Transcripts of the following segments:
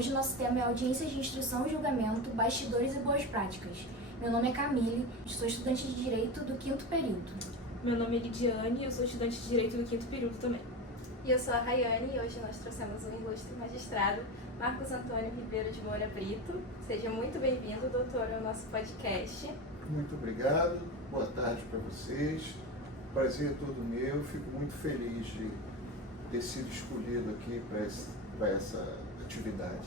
Hoje nosso tema é audiência de instrução e julgamento, bastidores e boas práticas. Meu nome é Camille, sou estudante de Direito do 5º período. Meu nome é Lidiane e eu sou estudante de Direito do 5º período também. E eu sou a Rayane e hoje nós trouxemos um ilustre magistrado, Marcos Antônio Ribeiro de Moura Brito. Seja muito bem-vindo, doutor, ao nosso podcast. Muito obrigado, boa tarde para vocês. Prazer é todo meu, fico muito feliz de ter sido escolhido aqui para essa atividade.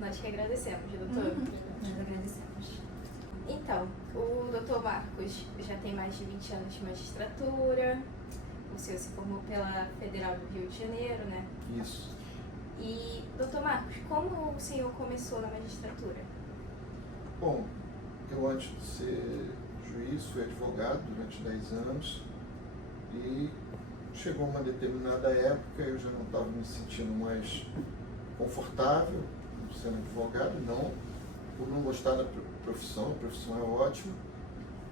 Nós que agradecemos, doutor. Nós agradecemos. Então, o doutor Marcos já tem mais de 20 anos de magistratura, o senhor se formou pela Federal do Rio de Janeiro, né? Isso. E, doutor Marcos, como o senhor começou na magistratura? Bom, eu antes de ser juiz fui advogado durante 10 anos e chegou uma determinada época eu já não estava me sentindo mais confortável sendo advogado, não por não gostar da profissão, a profissão é ótima,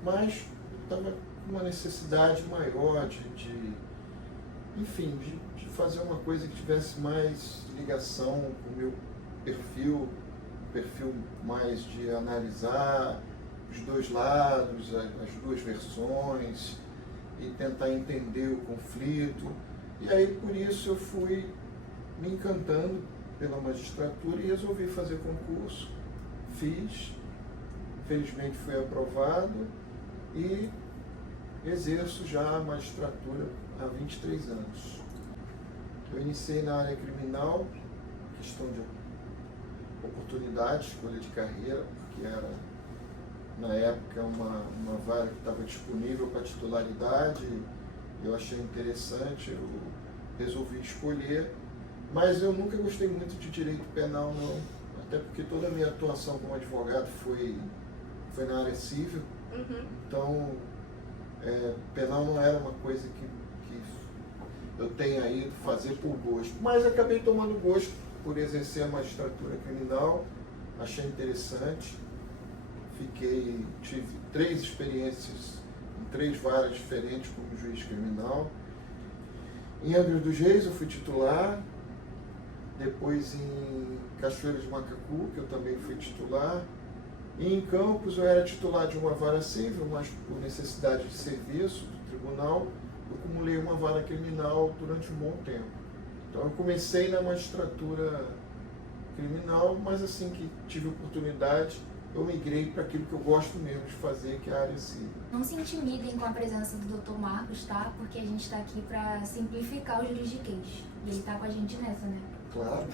mas estava com uma necessidade maior de fazer uma coisa que tivesse mais ligação com o meu perfil mais de analisar os dois lados, as duas versões e tentar entender o conflito. E aí por isso eu fui me encantando pela magistratura e resolvi fazer concurso. Fiz, felizmente fui aprovado e exerço já a magistratura há 23 anos. Eu iniciei na área criminal, questão de oportunidade, escolha de carreira, que era, na época, uma vaga que estava disponível para titularidade, eu achei interessante, eu resolvi escolher, mas eu nunca gostei muito de direito penal, não, até porque toda a minha atuação como advogado foi na área civil, então penal não era uma coisa que eu tenha ido fazer por gosto, mas acabei tomando gosto por exercer a magistratura criminal, achei interessante, tive 3 experiências em 3 varas diferentes como juiz criminal. Em Angra dos Reis eu fui titular, depois em Cachoeira de Macacu, que eu também fui titular, e em Campos eu era titular de uma vara civil, mas por necessidade de serviço do tribunal, eu acumulei uma vara criminal durante um bom tempo. Então eu comecei na magistratura criminal, mas assim que tive oportunidade, eu migrei para aquilo que eu gosto mesmo de fazer, que é a área civil. Não se intimidem com a presença do Dr. Marcos, tá? Porque a gente está aqui para simplificar o juridiquês. E ele está com a gente nessa, né? Claro.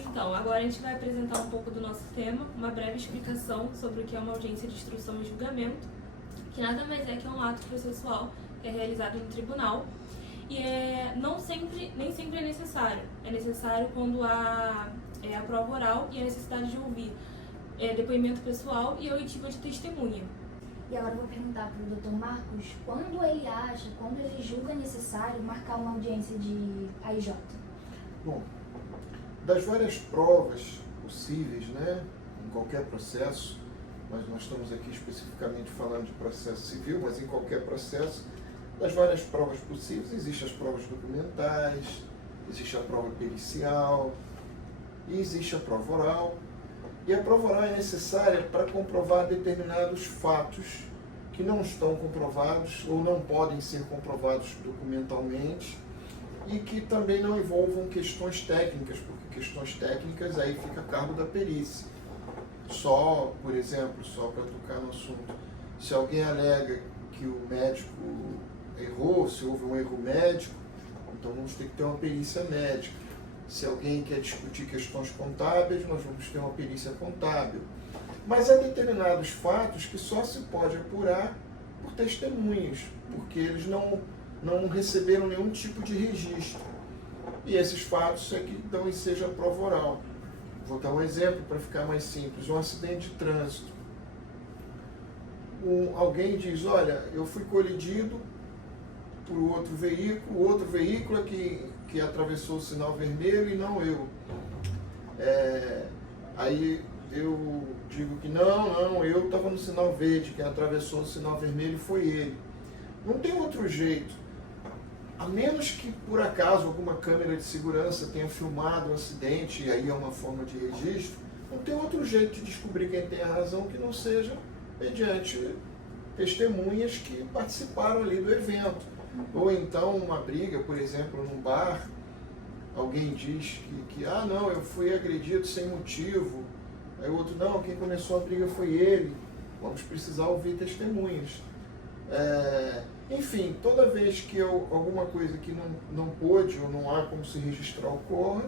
Então, agora a gente vai apresentar um pouco do nosso tema, uma breve explicação sobre o que é uma audiência de instrução e julgamento, que nada mais é que um ato processual que é realizado no tribunal e nem sempre é necessário. É necessário quando há a prova oral e a necessidade de ouvir depoimento pessoal e a oitiva de testemunha. E agora eu vou perguntar para o Dr. Marcos quando ele julga necessário marcar uma audiência de AIJ. Bom, das várias provas possíveis, né, em qualquer processo, mas nós estamos aqui especificamente falando de processo civil, mas em qualquer processo, das várias provas possíveis, existem as provas documentais, existe a prova pericial e existe a prova oral. E a prova oral é necessária para comprovar determinados fatos que não estão comprovados ou não podem ser comprovados documentalmente e que também não envolvam questões técnicas, porque questões técnicas aí fica a cargo da perícia. Por exemplo, só para tocar no assunto, se alguém alega que o médico errou, se houve um erro médico, então vamos ter que ter uma perícia médica. Se alguém quer discutir questões contábeis, nós vamos ter uma perícia contábil. Mas há determinados fatos que só se pode apurar por testemunhas, porque eles não receberam nenhum tipo de registro. E esses fatos é que dão ensejo à prova oral. Vou dar um exemplo para ficar mais simples. Um acidente de trânsito. Alguém diz, olha, eu fui colidido por outro veículo, o outro veículo é que atravessou o sinal vermelho e não eu. Aí eu digo que não, eu estava no sinal verde, quem atravessou o sinal vermelho foi ele. Não tem outro jeito. a menos que por acaso alguma câmera de segurança tenha filmado o acidente, e aí é uma forma de registro, não tem outro jeito de descobrir quem tem a razão que não seja mediante testemunhas que participaram ali do evento. Ou então uma briga, por exemplo, num bar, alguém diz que não, eu fui agredido sem motivo, aí o outro, não, quem começou a briga foi ele, vamos precisar ouvir testemunhas. Enfim, toda vez que alguma coisa que não pôde ou não há como se registrar ocorra,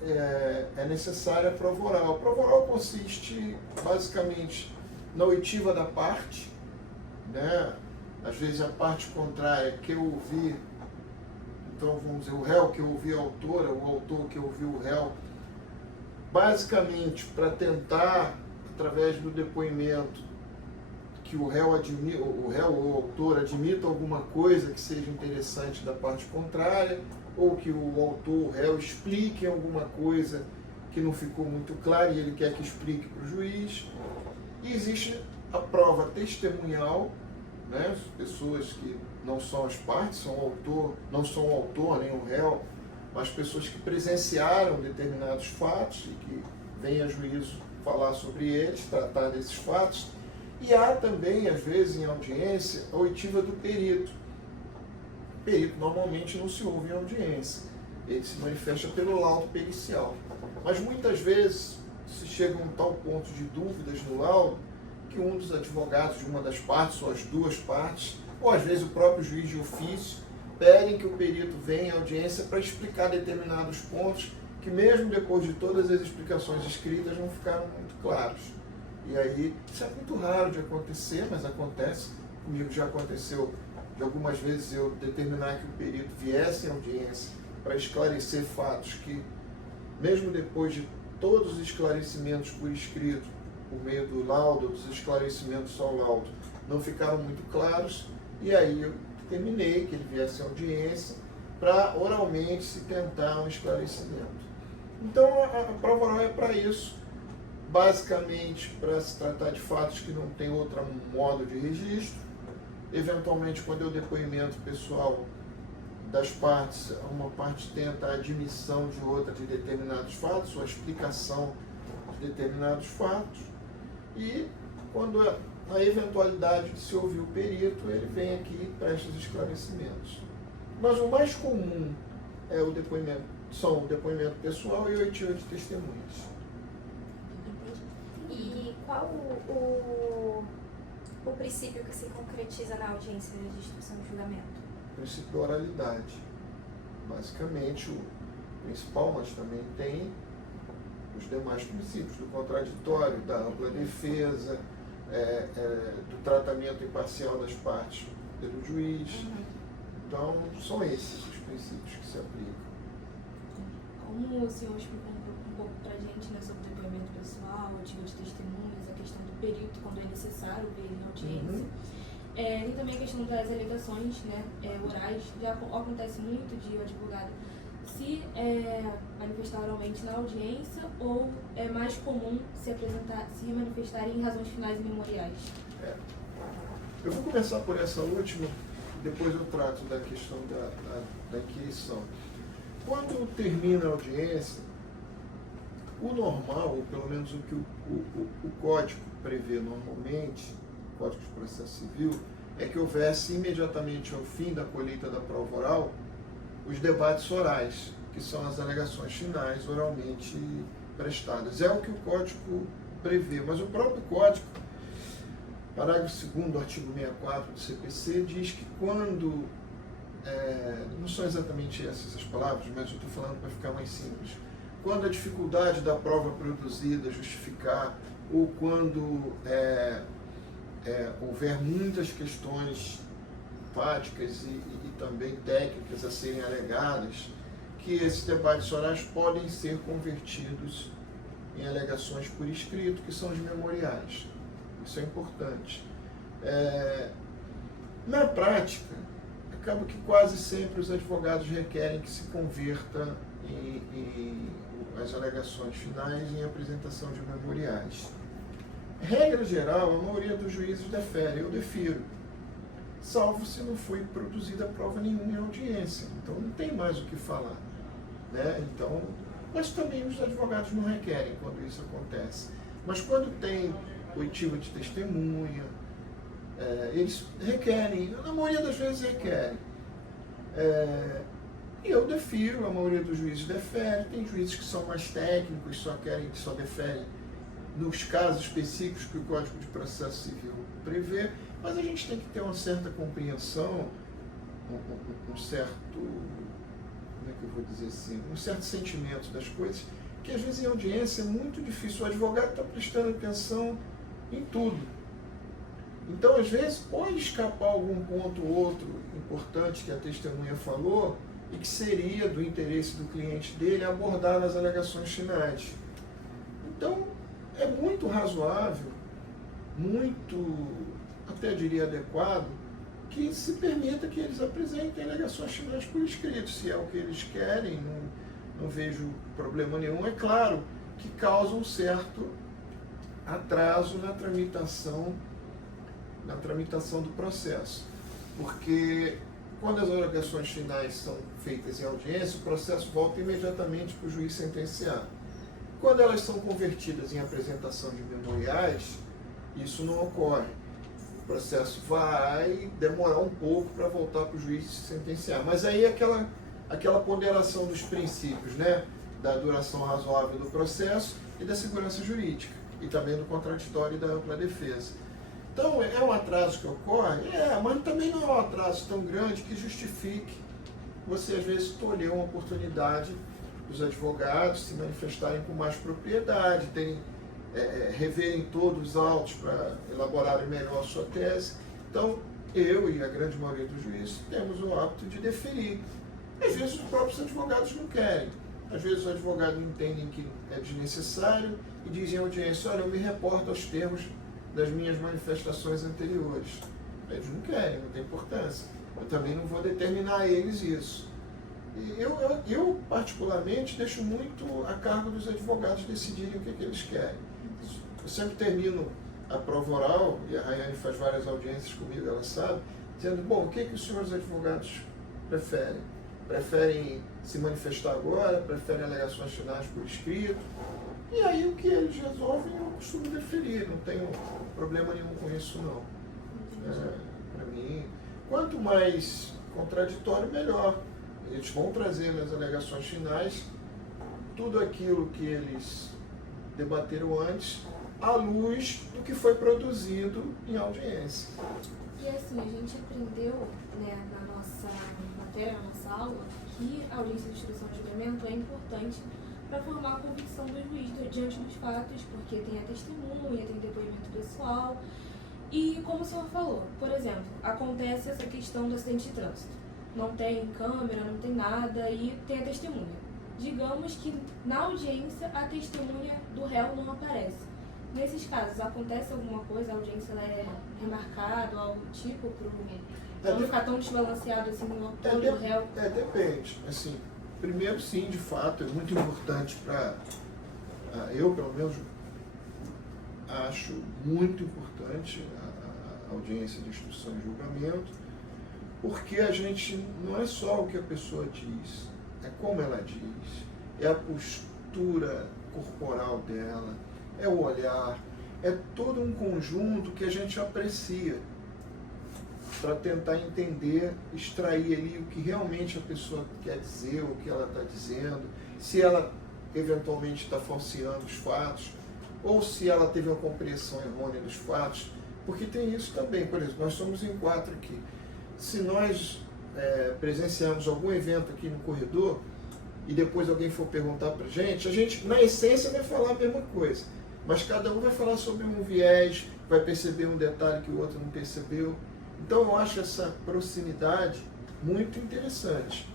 é necessária a prova oral. A prova oral consiste basicamente na oitiva da parte, né? Às vezes a parte contrária que eu ouvi, então vamos dizer, o réu que eu ouvi a autora, o autor que ouviu o réu, basicamente para tentar, através do depoimento, que o réu ou o autor admita alguma coisa que seja interessante da parte contrária, ou que o autor, o réu, explique alguma coisa que não ficou muito clara e ele quer que explique para o juiz. E existe a prova testemunhal, né? Pessoas que não são as partes, não são o autor nem o réu, mas pessoas que presenciaram determinados fatos e que vêm a juízo falar sobre eles, tratar desses fatos. E há também, às vezes, em audiência, a oitiva do perito. O perito normalmente não se ouve em audiência, ele se manifesta pelo laudo pericial. Mas muitas vezes se chega a um tal ponto de dúvidas no laudo que um dos advogados de uma das partes, ou as duas partes, ou às vezes o próprio juiz de ofício, pedem que o perito venha à audiência para explicar determinados pontos que mesmo depois de todas as explicações escritas não ficaram muito claros. E aí, isso é muito raro de acontecer, mas acontece. Comigo já aconteceu de algumas vezes eu determinar que o perito viesse à audiência para esclarecer fatos que, mesmo depois de todos os esclarecimentos por escrito, por meio do laudo, dos esclarecimentos ao laudo, não ficaram muito claros, e aí eu determinei que ele viesse à audiência para oralmente se tentar um esclarecimento. Então a prova oral é para isso, basicamente para se tratar de fatos que não tem outro modo de registro. Eventualmente, quando é o depoimento pessoal das partes, uma parte tenta a admissão de outra de determinados fatos, ou a explicação de determinados fatos, e quando a eventualidade de se ouvir o perito, ele vem aqui e presta os esclarecimentos. Mas o mais comum é o depoimento, são o depoimento pessoal e a oitiva de testemunhas. E qual o princípio que se concretiza na audiência de instrução de julgamento? O princípio da oralidade. Basicamente, o principal, mas também tem os demais princípios, do contraditório, da ampla defesa, do tratamento imparcial das partes pelo juiz. Então, são esses os princípios que se aplicam. Como o senhor explicou um pouco para a gente, né, sobre o depoimento pessoal, oitiva de testemunhas, a questão do perito, quando é necessário ver em audiência. Tem também a questão das alegações, né, orais. Já acontece muito de o advogado se manifestar oralmente na audiência, ou é mais comum se manifestar em razões finais e memoriais? Eu vou começar por essa última, depois eu trato da questão da inquirição. Quando termina a audiência, o normal, ou pelo menos o que o Código prevê normalmente, o Código de Processo Civil, é que houvesse imediatamente ao fim da colheita da prova oral os debates orais, que são as alegações finais oralmente prestadas. É o que o Código prevê, mas o próprio Código, parágrafo 2º do artigo 64 do CPC, diz que quando, não são exatamente essas as palavras, mas eu estou falando para ficar mais simples, quando a dificuldade da prova produzida justificar, ou quando houver muitas questões fáticas e também técnicas a serem alegadas, que esses debates orais podem ser convertidos em alegações por escrito, que são os memoriais. Isso é importante. Na prática, acaba que quase sempre os advogados requerem que se converta as alegações finais em apresentação de memoriais. Regra geral, a maioria dos juízes defere, eu defiro. salvo se não foi produzida prova nenhuma em audiência. Então não tem mais o que falar, né? Então, mas também os advogados não requerem quando isso acontece. Mas quando tem oitiva de testemunha, eles requerem, na maioria das vezes requerem. E eu defiro, a maioria dos juízes defere, tem juízes que são mais técnicos, só deferem nos casos específicos que o Código de Processo Civil prevê, mas a gente tem que ter uma certa compreensão, um certo, como é que eu vou dizer assim, um certo sentimento das coisas, que às vezes em audiência é muito difícil, o advogado está prestando atenção em tudo. Então, às vezes, pode escapar algum ponto ou outro importante que a testemunha falou e que seria do interesse do cliente dele abordar nas alegações finais. Então, é muito razoável, muito, até diria adequado, que se permita que eles apresentem alegações finais por escrito. Se é o que eles querem, não vejo problema nenhum. É claro que causa um certo atraso na tramitação do processo. Porque quando as alegações finais são feitas em audiência, o processo volta imediatamente para o juiz sentenciar. Quando elas são convertidas em apresentação de memoriais, isso não ocorre. O processo vai demorar um pouco para voltar para o juiz sentenciar. Mas aí aquela ponderação dos princípios, né? Da duração razoável do processo e da segurança jurídica, e também do contraditório e da ampla defesa. Então, é um atraso que ocorre? Mas também não é um atraso tão grande que justifique você, às vezes, tolher uma oportunidade dos advogados se manifestarem com mais propriedade, reverem todos os autos para elaborarem melhor a sua tese. Então, eu e a grande maioria dos juízes temos o hábito de deferir. Às vezes, os próprios advogados não querem. Às vezes, os advogados entendem que é desnecessário e dizem à audiência: olha, eu me reporto aos termos das minhas manifestações anteriores. Eles não querem, não tem importância. Eu também não vou determinar a eles isso. E eu particularmente, deixo muito a cargo dos advogados decidirem o que eles querem. Eu sempre termino a prova oral, e a Rayane faz várias audiências comigo, ela sabe, dizendo: bom, o que os senhores advogados preferem? Preferem se manifestar agora? Preferem alegações finais por escrito? E aí o que eles resolvem eu costumo deferir, não tenho problema nenhum com isso não. Para mim, quanto mais contraditório, melhor. Eles vão trazer nas alegações finais tudo aquilo que eles debateram antes, à luz do que foi produzido em audiência. E assim, a gente aprendeu, né, na nossa matéria, na nossa aula, que a audiência de instrução e julgamento é importante para formar a convicção do juiz diante dos fatos, porque tem a testemunha, tem depoimento pessoal. E como o senhor falou, por exemplo, acontece essa questão do acidente de trânsito. Não tem câmera, não tem nada e tem a testemunha. Digamos que na audiência a testemunha do réu não aparece. Nesses casos, acontece alguma coisa, a audiência ela é remarcada ou algo do tipo, para não ficar tão desbalanceado assim no autor do réu? Depende. Assim, primeiro, sim, de fato, é muito importante para... eu, pelo menos, acho muito importante a audiência de instrução e julgamento, porque a gente não é só o que a pessoa diz, é como ela diz, é a postura corporal dela, é o olhar, é todo um conjunto que a gente aprecia para tentar entender, extrair ali o que realmente a pessoa quer dizer, o que ela está dizendo, se ela eventualmente está falseando os fatos, ou se ela teve uma compreensão errônea dos fatos, porque tem isso também. Por exemplo, nós somos em 4 aqui. Se nós presenciarmos algum evento aqui no corredor e depois alguém for perguntar para a gente, na essência, vai falar a mesma coisa, mas cada um vai falar sobre um viés, vai perceber um detalhe que o outro não percebeu. Então, eu acho essa proximidade muito interessante.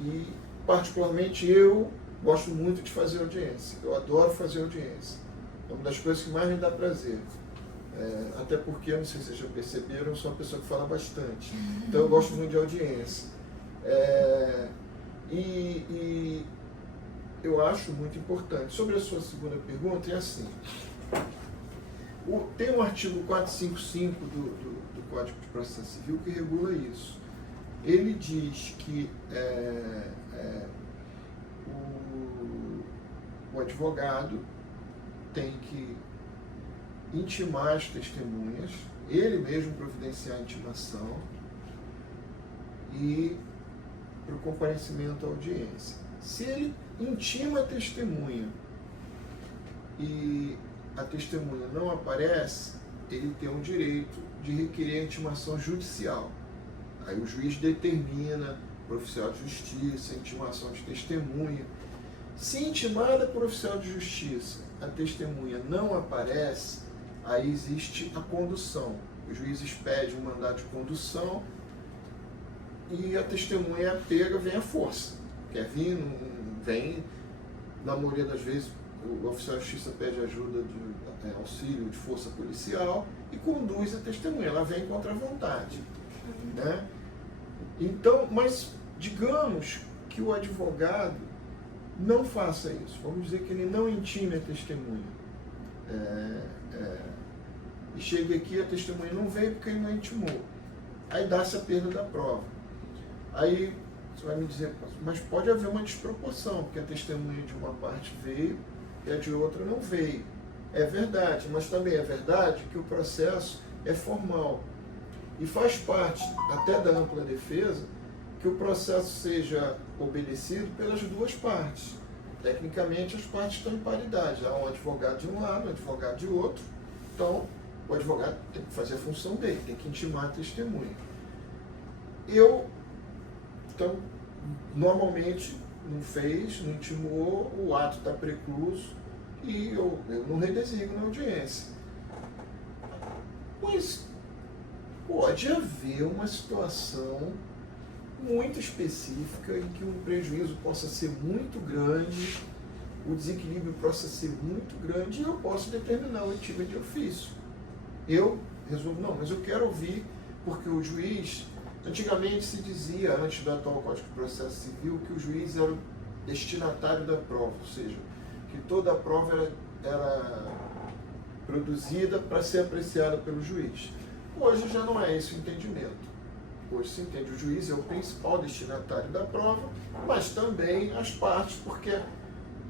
E, particularmente, eu gosto muito de fazer audiência. Eu adoro fazer audiência. É uma das coisas que mais me dá prazer. Até porque, eu não sei se vocês já perceberam, eu sou uma pessoa que fala bastante. Então, eu gosto muito de audiência. E eu acho muito importante. Sobre a sua segunda pergunta, é assim. Tem um artigo 455 do Código de Processo Civil que regula isso. Ele diz que o advogado tem que intimar as testemunhas, ele mesmo providenciar a intimação e para o comparecimento à audiência. Se ele intima a testemunha e a testemunha não aparece, ele tem o direito de requerer a intimação judicial. Aí o juiz determina por oficial de justiça, a intimação de testemunha. Se intimada por oficial de justiça, a testemunha não aparece, aí existe a condução. Os juízes pedem um mandado de condução e a testemunha é pega, vem à força. Quer vir, não vem. Na maioria das vezes, o oficial de justiça pede ajuda de auxílio de força policial e conduz a testemunha. Ela vem contra a vontade. Né? Então, mas digamos que o advogado não faça isso. Vamos dizer que ele não intime a testemunha. E chega aqui, a testemunha não veio porque ele não intimou. Aí dá-se a perda da prova. Aí você vai me dizer, mas pode haver uma desproporção, porque a testemunha de uma parte veio e a de outra não veio. É verdade, mas também é verdade que o processo é formal. E faz parte, até da ampla defesa, que o processo seja obedecido pelas duas partes. Tecnicamente, as partes estão em paridade. Há um advogado de um lado, um advogado de outro. Então, o advogado tem que fazer a função dele, tem que intimar a testemunha. Então, normalmente, não fez, não intimou, o ato está precluso e eu não redesigno na audiência. Mas pode haver uma situação muito específica em que o prejuízo possa ser muito grande, o desequilíbrio possa ser muito grande e eu posso determinar o intima de ofício. Eu resolvo, não, mas eu quero ouvir, porque o juiz, antigamente se dizia, antes do atual Código de Processo Civil, que o juiz era o destinatário da prova, ou seja, que toda a prova era produzida para ser apreciada pelo juiz. Hoje já não é esse o entendimento. Hoje se entende o juiz é o principal destinatário da prova, mas também as partes, porque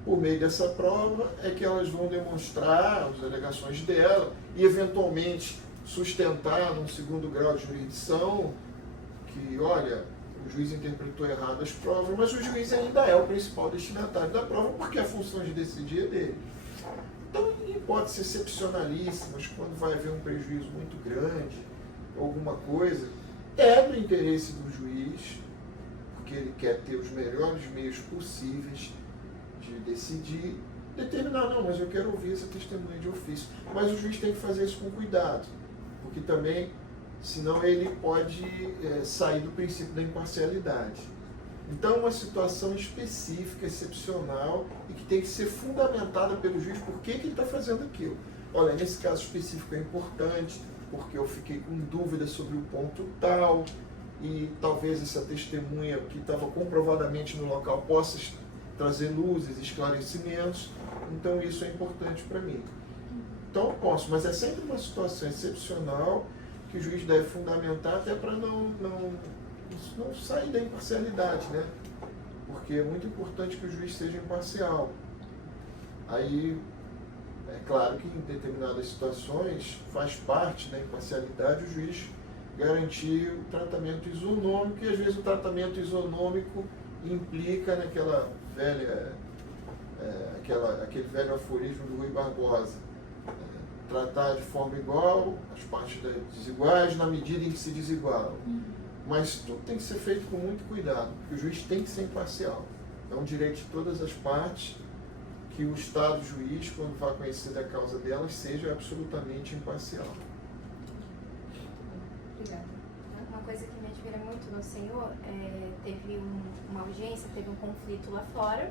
por meio dessa prova é que elas vão demonstrar as alegações dela e eventualmente sustentar num segundo grau de jurisdição que, olha, o juiz interpretou errado as provas, mas o juiz ainda é o principal destinatário da prova porque a função de decidir é dele. Então, em hipóteses excepcionalíssimas, quando vai haver um prejuízo muito grande, alguma coisa, é do interesse do juiz, porque ele quer ter os melhores meios possíveis de decidir, determinar, não, mas eu quero ouvir essa testemunha de ofício. Mas o juiz tem que fazer isso com cuidado, porque também, senão ele pode sair do princípio da imparcialidade. Então, é uma situação específica, excepcional, e que tem que ser fundamentada pelo juiz por que ele está fazendo aquilo. Olha, nesse caso específico é importante, porque eu fiquei com dúvida sobre o ponto tal, e talvez essa testemunha que estava comprovadamente no local possa trazer luzes, esclarecimentos, então isso é importante para mim. Então eu posso, mas é sempre uma situação excepcional que o juiz deve fundamentar até para não sair da imparcialidade, né? Porque é muito importante que o juiz seja imparcial. Aí, é claro que em determinadas situações faz parte da imparcialidade o juiz garantir o tratamento isonômico, e às vezes o tratamento isonômico implica naquela velha, aquele velho aforismo do Rui Barbosa, tratar de forma igual as partes desiguais na medida em que se desigualam. Mas tudo tem que ser feito com muito cuidado, porque o juiz tem que ser imparcial. É um direito de todas as partes que o Estado juiz, quando vai conhecer da causa delas, seja absolutamente imparcial. Obrigada. Uma coisa que me admira muito no senhor, teve uma audiência, teve um conflito lá fora,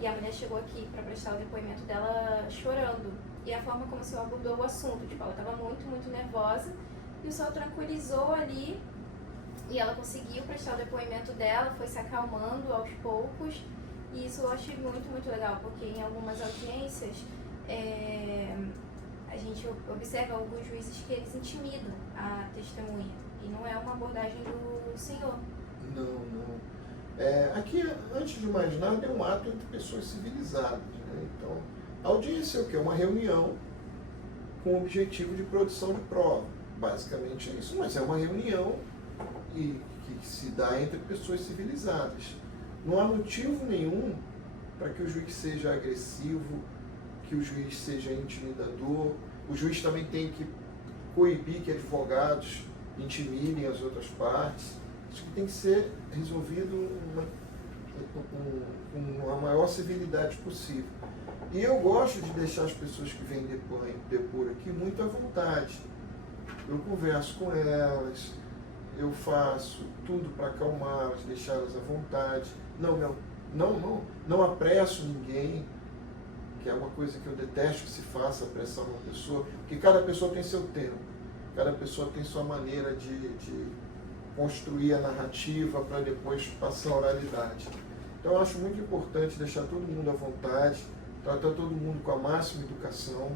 e a mulher chegou aqui para prestar o depoimento dela chorando. E a forma como o senhor abordou o assunto, tipo, ela estava muito, muito nervosa, e o senhor tranquilizou ali, e ela conseguiu prestar o depoimento dela, foi se acalmando aos poucos, e isso eu achei muito, muito legal, porque em algumas audiências a gente observa alguns juízes que eles intimidam a testemunha, e não é uma abordagem do Senhor. Não. Aqui, antes de mais nada, é um ato entre pessoas civilizadas, né? Então, a audiência é o quê? É uma reunião com o objetivo de produção de prova. Basicamente é isso, mas é uma reunião que se dá entre pessoas civilizadas. Não há motivo nenhum para que o juiz seja agressivo, que o juiz seja intimidador. O juiz também tem que coibir que advogados intimidem as outras partes. Isso que tem que ser resolvido com a maior civilidade possível. E eu gosto de deixar as pessoas que vêm depor aqui muito à vontade. Eu converso com elas, eu faço tudo para acalmá-las, deixá-las à vontade. Não apresso ninguém, que é uma coisa que eu detesto que se faça, apressar uma pessoa, porque cada pessoa tem seu tempo, cada pessoa tem sua maneira de construir a narrativa para depois passar a oralidade. Então eu acho muito importante deixar todo mundo à vontade, tratar todo mundo com a máxima educação.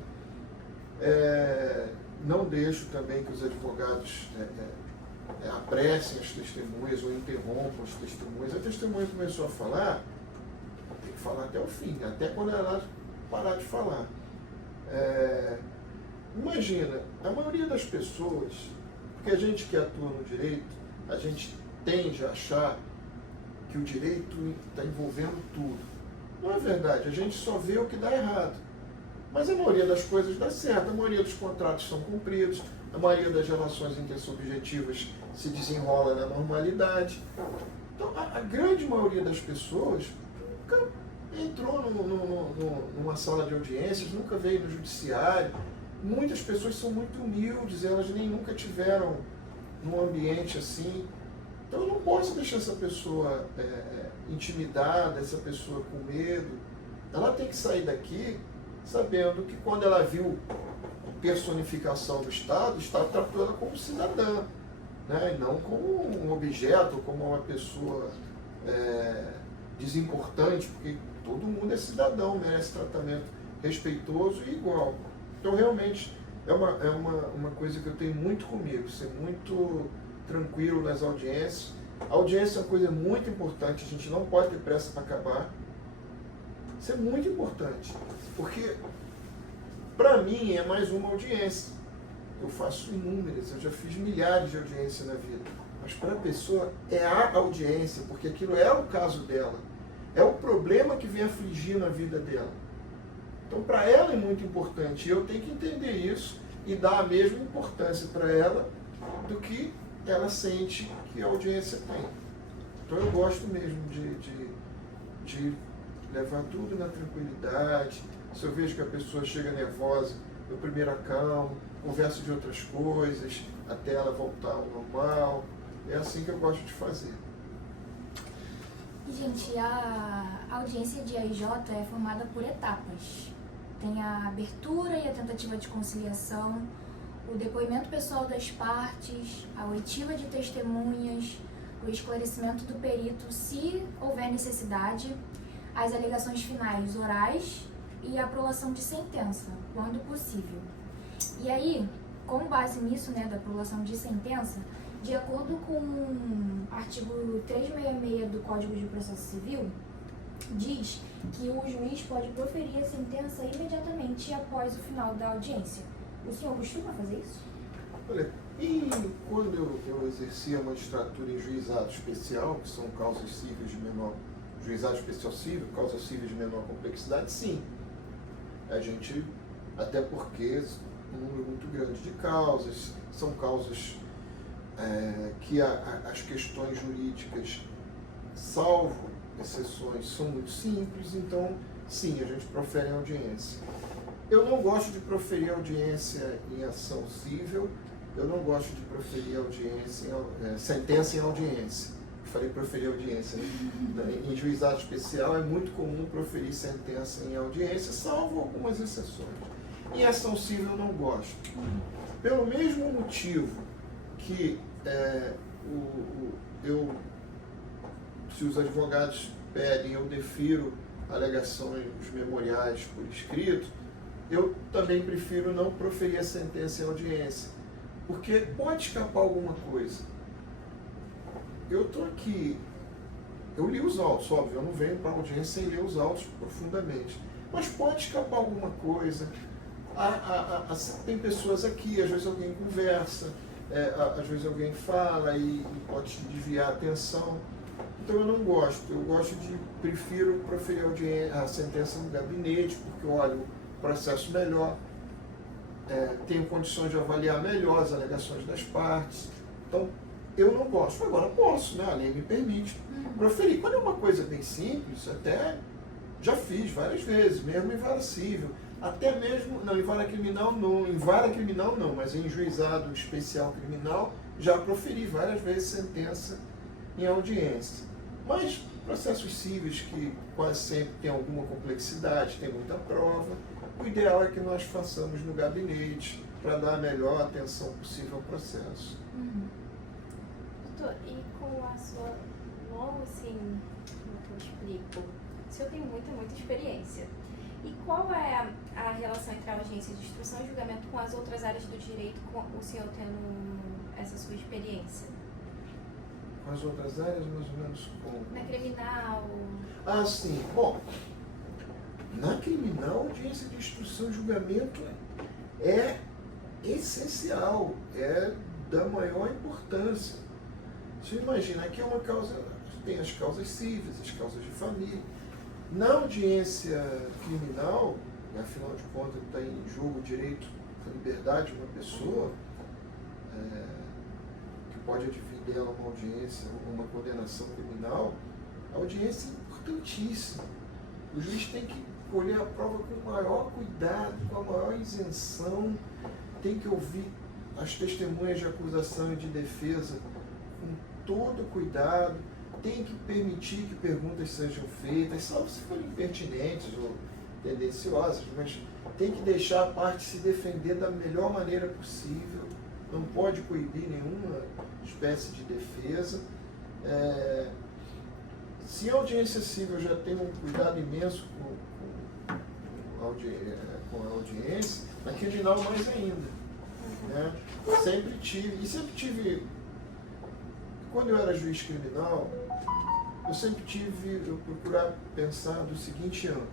Não deixo também que os advogados apressem as testemunhas ou interrompam as testemunhas. A testemunha começou a falar, tem que falar até o fim, até quando ela parar de falar. Imagina, a maioria das pessoas, porque a gente que atua no direito, a gente tende a achar que o direito está envolvendo tudo. Não é verdade, a gente só vê o que dá errado. Mas a maioria das coisas dá certo, a maioria dos contratos são cumpridos, a maioria das relações intersubjetivas se desenrola na normalidade. Então, a grande maioria das pessoas nunca entrou numa sala de audiências, nunca veio no judiciário. Muitas pessoas são muito humildes, elas nem nunca tiveram num ambiente assim. Então eu não posso deixar essa pessoa intimidada, essa pessoa com medo. Ela tem que sair daqui sabendo que quando ela viu a personificação do Estado, o Estado tratou ela como cidadã, né? E não como um objeto, como uma pessoa desimportante, porque todo mundo é cidadão, merece tratamento respeitoso e igual. Então realmente é uma coisa que eu tenho muito comigo, ser muito tranquilo nas audiências. A audiência é uma coisa muito importante, a gente não pode ter pressa para acabar. Isso é muito importante, porque para mim é mais uma audiência. Eu faço inúmeras, eu já fiz milhares de audiências na vida. Mas para a pessoa é a audiência, porque aquilo é o caso dela. É o problema que vem afligir na vida dela. Então para ela é muito importante. E eu tenho que entender isso e dar a mesma importância para ela do que ela sente que a audiência tem. Então eu gosto mesmo de levar tudo na tranquilidade. Se eu vejo que a pessoa chega nervosa, eu primeiro acalmo, converso de outras coisas, até ela voltar ao normal. É assim que eu gosto de fazer. Gente, a audiência de AIJ é formada por etapas. Tem a abertura e a tentativa de conciliação, o depoimento pessoal das partes, a oitiva de testemunhas, o esclarecimento do perito, se houver necessidade, as alegações finais orais e a prolação de sentença, quando possível. E aí, com base nisso, da prolação de sentença, de acordo com o artigo 366 do Código de Processo Civil, diz que o juiz pode proferir a sentença imediatamente após o final da audiência. O senhor costuma fazer isso? Olha, quando eu exercia a magistratura em juizado especial, que são causas cíveis de menor, juizado especial civil, causas cíveis de menor complexidade, sim. A gente, até porque um número muito grande de causas, são causas que as questões jurídicas, salvo exceções, são muito simples, então sim, a gente profere audiência. Eu não gosto de proferir audiência em ação civil, eu não gosto de proferir sentença em audiência. Eu falei proferir audiência, né? Em juizado especial é muito comum proferir sentença em audiência, salvo algumas exceções. Em ação civil eu não gosto. Pelo mesmo motivo que se os advogados pedem, eu defiro alegações memoriais por escrito, eu também prefiro não proferir a sentença em audiência, porque pode escapar alguma coisa. Eu estou aqui, eu li os autos, óbvio, eu não venho para a audiência sem ler os autos profundamente, mas pode escapar alguma coisa. Tem pessoas aqui, às vezes alguém conversa, às vezes alguém fala e pode desviar a atenção. Então eu não gosto, prefiro proferir a sentença no gabinete, porque eu olho o processo melhor, tenho condições de avaliar melhor as alegações das partes. Então eu não gosto, agora posso, né? A lei me permite proferir. Quando é uma coisa bem simples, até já fiz várias vezes, mesmo em vara civil, até mesmo, não, em vara criminal não, mas em juizado especial criminal, já proferi várias vezes sentença em audiência. Mas processos cíveis que quase sempre tem alguma complexidade, tem muita prova, o ideal é que nós façamos no gabinete para dar a melhor atenção possível ao processo. Doutor, e com a sua longa, assim, como que eu explico? O senhor tem muita experiência. E qual é a relação entre a audiência de instrução e julgamento com as outras áreas do direito, com o senhor tendo essa sua experiência? Com as outras áreas, mais ou menos como? Na criminal? Ah, sim. Bom, na criminal, a audiência de instrução e julgamento é essencial, é da maior importância. Você imagina, aqui é uma causa, tem as causas cíveis, as causas de família. Na audiência criminal, afinal de contas está em jogo o direito à liberdade de uma pessoa, que pode advir dela uma audiência ou uma condenação criminal, a audiência é importantíssima. O juiz tem que colher a prova com o maior cuidado, com a maior isenção, tem que ouvir as testemunhas de acusação e de defesa com todo cuidado, tem que permitir que perguntas sejam feitas, salvo se forem impertinentes ou tendenciosas, mas tem que deixar a parte se defender da melhor maneira possível, não pode coibir nenhuma espécie de defesa. Se a audiência civil já tem um cuidado imenso com a audiência, na criminal mais ainda. Né? Sempre tive, quando eu era juiz criminal, eu procurar pensar do seguinte ângulo: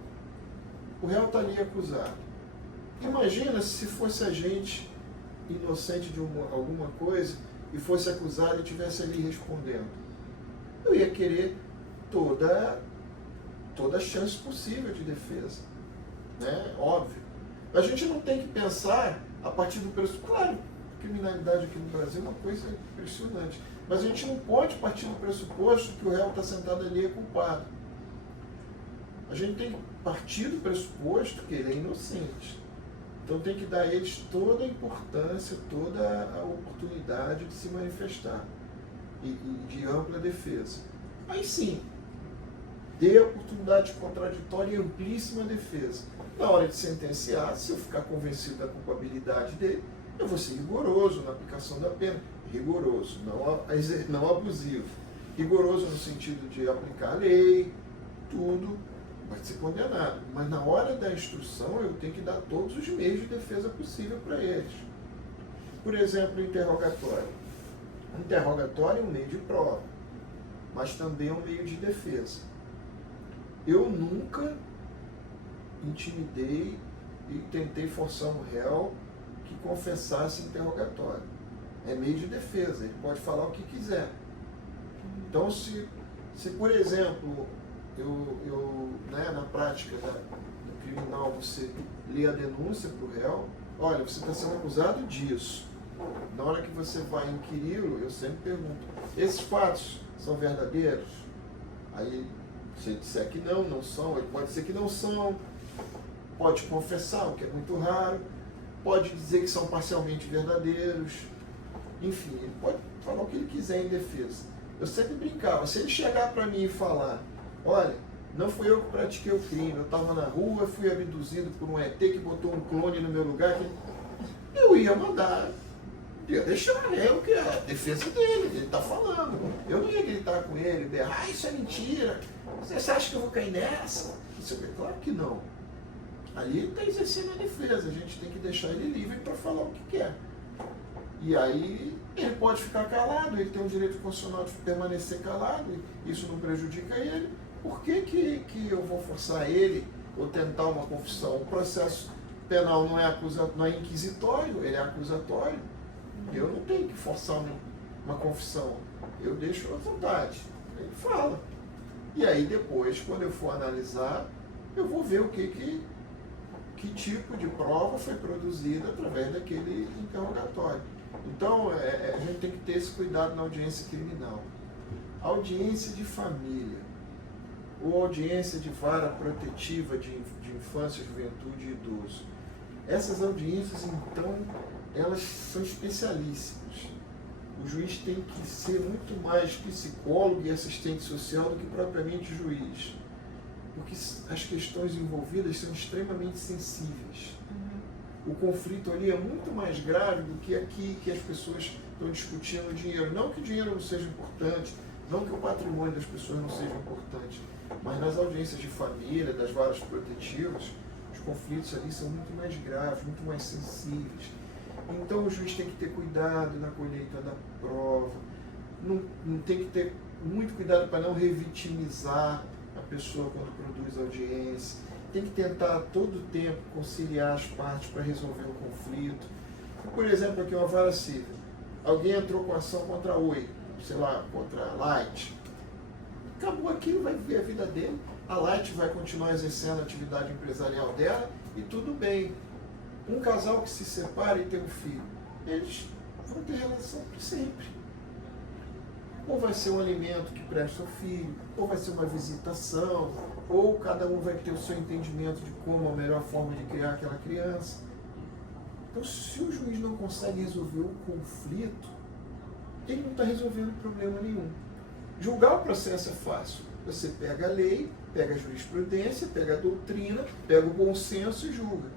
o réu está ali acusado. Imagina se fosse a gente inocente de alguma coisa e fosse acusado e estivesse ali respondendo. Eu ia querer toda a chance possível de defesa, né? Óbvio. A gente não tem que pensar a partir do pressuposto. Claro, a criminalidade aqui no Brasil é uma coisa impressionante, mas a gente não pode partir do pressuposto que o réu está sentado ali é culpado. A gente tem que partir do pressuposto que ele é inocente. Então tem que dar a eles toda a importância, toda a oportunidade de se manifestar e de ampla defesa. Aí sim, dê a oportunidade contraditória e amplíssima defesa. Na hora de sentenciar, se eu ficar convencido da culpabilidade dele, eu vou ser rigoroso na aplicação da pena. Rigoroso, não abusivo. Rigoroso no sentido de aplicar a lei, tudo, vai ser condenado. Mas na hora da instrução, eu tenho que dar todos os meios de defesa possível para eles. Por exemplo, o interrogatório. O interrogatório é um meio de prova, mas também é um meio de defesa. Eu nunca intimidei e tentei forçar um réu que confessasse interrogatório. É meio de defesa, ele pode falar o que quiser. Então, se por exemplo, na prática do criminal, você lê a denúncia para o réu, olha, você está sendo acusado disso. Na hora que você vai inquiri-lo, eu sempre pergunto, esses fatos são verdadeiros? Aí, se ele disser que não são, ele pode dizer que não são, pode confessar, o que é muito raro, pode dizer que são parcialmente verdadeiros, enfim, ele pode falar o que ele quiser em defesa. Eu sempre brincava, se ele chegar para mim e falar, olha, não fui eu que pratiquei o crime, eu estava na rua, fui abduzido por um ET que botou um clone no meu lugar, eu ia mandar, ia deixar o que é a defesa dele, ele está falando. Eu não ia gritar com ele, berrar, isso é mentira, você acha que eu vou cair nessa? Isso é claro que não. Ali ele está exercendo a defesa, a gente tem que deixar ele livre para falar o que quer. E aí ele pode ficar calado, ele tem o direito constitucional de permanecer calado, isso não prejudica ele. Por que eu vou forçar ele ou tentar uma confissão? O processo penal não é inquisitório, ele é acusatório. Eu não tenho que forçar uma confissão, eu deixo à vontade, ele fala. E aí depois, quando eu for analisar, eu vou ver que tipo de prova foi produzida através daquele interrogatório. Então, a gente tem que ter esse cuidado na audiência criminal. Audiência de família, ou audiência de vara protetiva de infância, juventude e idoso. Essas audiências, então, elas são especialíssimas. O juiz tem que ser muito mais psicólogo e assistente social do que propriamente juiz, porque as questões envolvidas são extremamente sensíveis. O conflito ali é muito mais grave do que aqui que as pessoas estão discutindo dinheiro. Não que o dinheiro não seja importante, não que o patrimônio das pessoas não seja importante, mas nas audiências de família, das varas protetivas, os conflitos ali são muito mais graves, muito mais sensíveis. Então o juiz tem que ter cuidado na colheita da prova, não tem que ter muito cuidado para não revitimizar a pessoa quando produz audiência, tem que tentar a todo tempo conciliar as partes para resolver o conflito. Por exemplo, aqui uma vara civil, alguém entrou com ação contra a Oi, sei lá, contra a Light, acabou aquilo, vai viver a vida dele, a Light vai continuar exercendo a atividade empresarial dela e tudo bem. Um casal que se separa e tem um filho, eles vão ter relação para sempre. Ou vai ser um alimento que presta ao filho, ou vai ser uma visitação, ou cada um vai ter o seu entendimento de como a melhor forma de criar aquela criança. Então, se o juiz não consegue resolver o conflito, ele não está resolvendo problema nenhum. Julgar o processo é fácil. Você pega a lei, pega a jurisprudência, pega a doutrina, pega o bom senso e julga.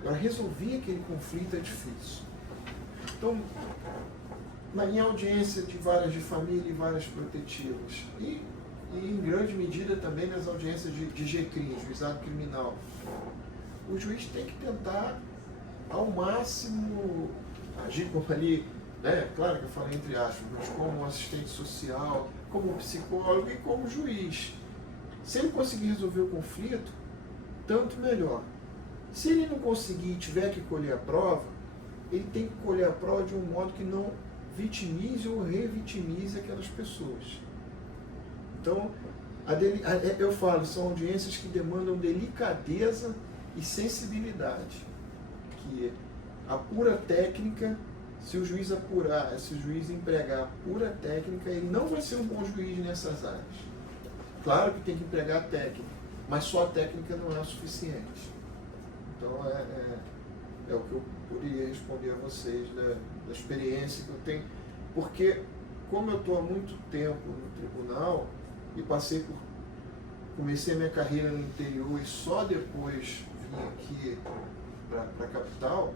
Agora, resolver aquele conflito é difícil. Então, em audiência de varas de família e varas protetivas, e em grande medida também nas audiências de GCRIM, juizado criminal, o juiz tem que tentar, ao máximo, agir como ali, né? Claro que eu falei entre aspas, mas como assistente social, como psicólogo e como juiz. Se ele conseguir resolver o conflito, tanto melhor. Se ele não conseguir e tiver que colher a prova, ele tem que colher a prova de um modo que não vitimize ou revitimize aquelas pessoas. Então, eu falo, são audiências que demandam delicadeza e sensibilidade. Que a pura técnica, se o juiz empregar a pura técnica, ele não vai ser um bom juiz nessas áreas. Claro que tem que empregar a técnica, mas só a técnica não é o suficiente. Então, é o que eu poderia responder a vocês da experiência que eu tenho. Porque, como eu estou há muito tempo no tribunal e comecei a minha carreira no interior e só depois vim aqui para a capital,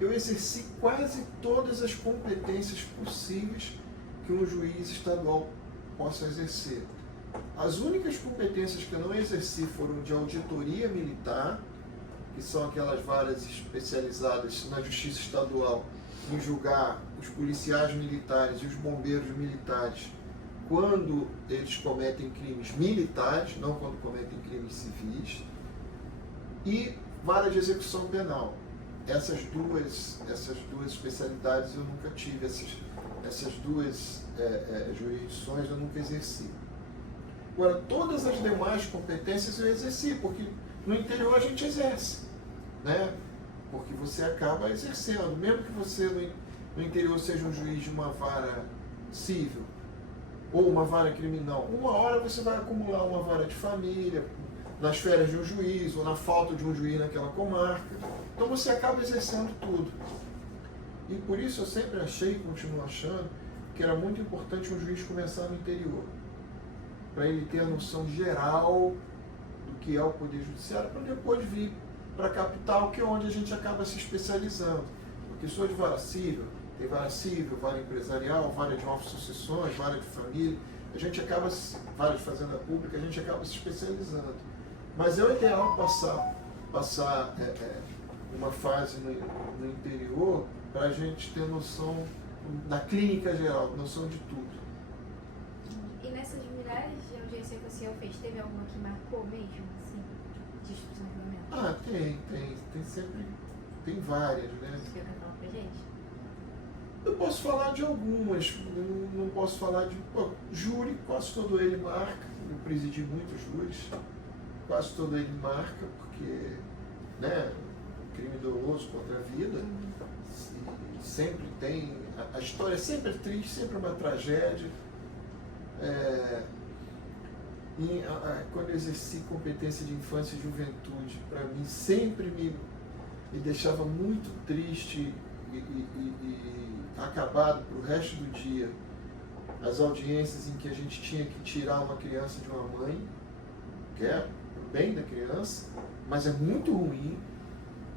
eu exerci quase todas as competências possíveis que um juiz estadual possa exercer. As únicas competências que eu não exerci foram de auditoria militar, que são aquelas varas especializadas na justiça estadual em julgar os policiais militares e os bombeiros militares quando eles cometem crimes militares, não quando cometem crimes civis, e vara de execução penal. Essas duas especialidades eu nunca tive, essas duas jurisdições eu nunca exerci. Agora, todas as demais competências eu exerci, porque no interior a gente exerce, né? Porque você acaba exercendo, mesmo que você no interior seja um juiz de uma vara civil ou uma vara criminal, uma hora você vai acumular uma vara de família, nas férias de um juiz ou na falta de um juiz naquela comarca. Então você acaba exercendo tudo. E por isso eu sempre achei e continuo achando que era muito importante um juiz começar no interior, para ele ter a noção geral do que é o Poder Judiciário, para depois vir para a capital, que é onde a gente acaba se especializando. Porque sou de vara civil, tem vara civil, vara empresarial, vara de novas sucessões, vara de família, a gente acaba, vara de fazenda pública, a gente acaba se especializando. Mas é o ideal passar uma fase no interior para a gente ter noção da clínica geral, noção de tudo. E nessas milhares de audiências que o senhor fez, teve alguma que marcou mesmo, assim, de instrução de julgamento? Tem sempre, tem várias, né? Você quer falar pra gente? Eu posso falar de algumas, não posso falar de... Júri, quase todo ele marca, eu presidi muitos júris, quase todo ele marca, porque, né, crime doloso contra a vida, e sempre tem, a história é sempre triste, sempre uma tragédia. Quando eu exerci competência de infância e juventude, para mim sempre me deixava muito triste e acabado para o resto do dia as audiências em que a gente tinha que tirar uma criança de uma mãe, que é o bem da criança, mas é muito ruim.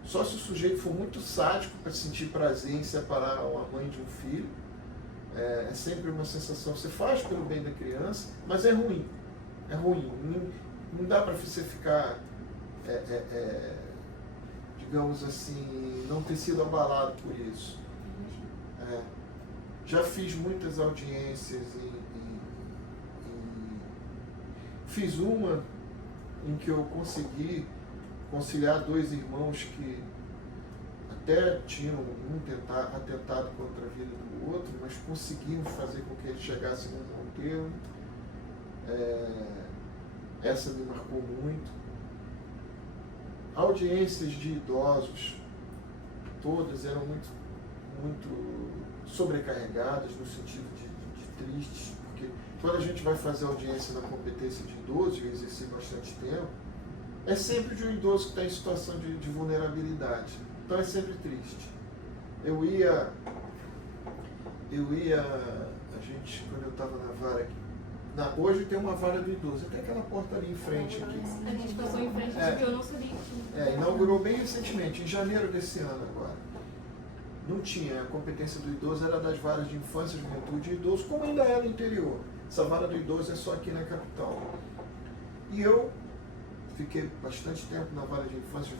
Só se o sujeito for muito sádico para sentir prazer em separar uma mãe de um filho. É sempre uma sensação, você faz pelo bem da criança, mas é ruim. É ruim. Não dá para você ficar, digamos assim, não ter sido abalado por isso. Já fiz muitas audiências fiz uma em que eu consegui conciliar dois irmãos que até tinham atentado contra a vida do outro, mas conseguiam fazer com que eles chegassem num bom termo. Essa me marcou muito. Audiências de idosos, todas eram muito sobrecarregadas, no sentido de tristes, porque quando a gente vai fazer audiência na competência de idoso, e eu exerci bastante tempo, é sempre de um idoso que está em situação de vulnerabilidade. Então é sempre triste. A gente, quando eu estava na vara aqui, hoje tem uma vara do idoso, tem aquela porta ali em frente aqui. A gente passou em frente e eu não sabia. Inaugurou bem recentemente, em janeiro desse ano agora. Não tinha, a competência do idoso era das varas de infância, juventude e idoso, como ainda é no interior. Essa vara do idoso é só aqui na capital. E eu fiquei bastante tempo na vara de infância,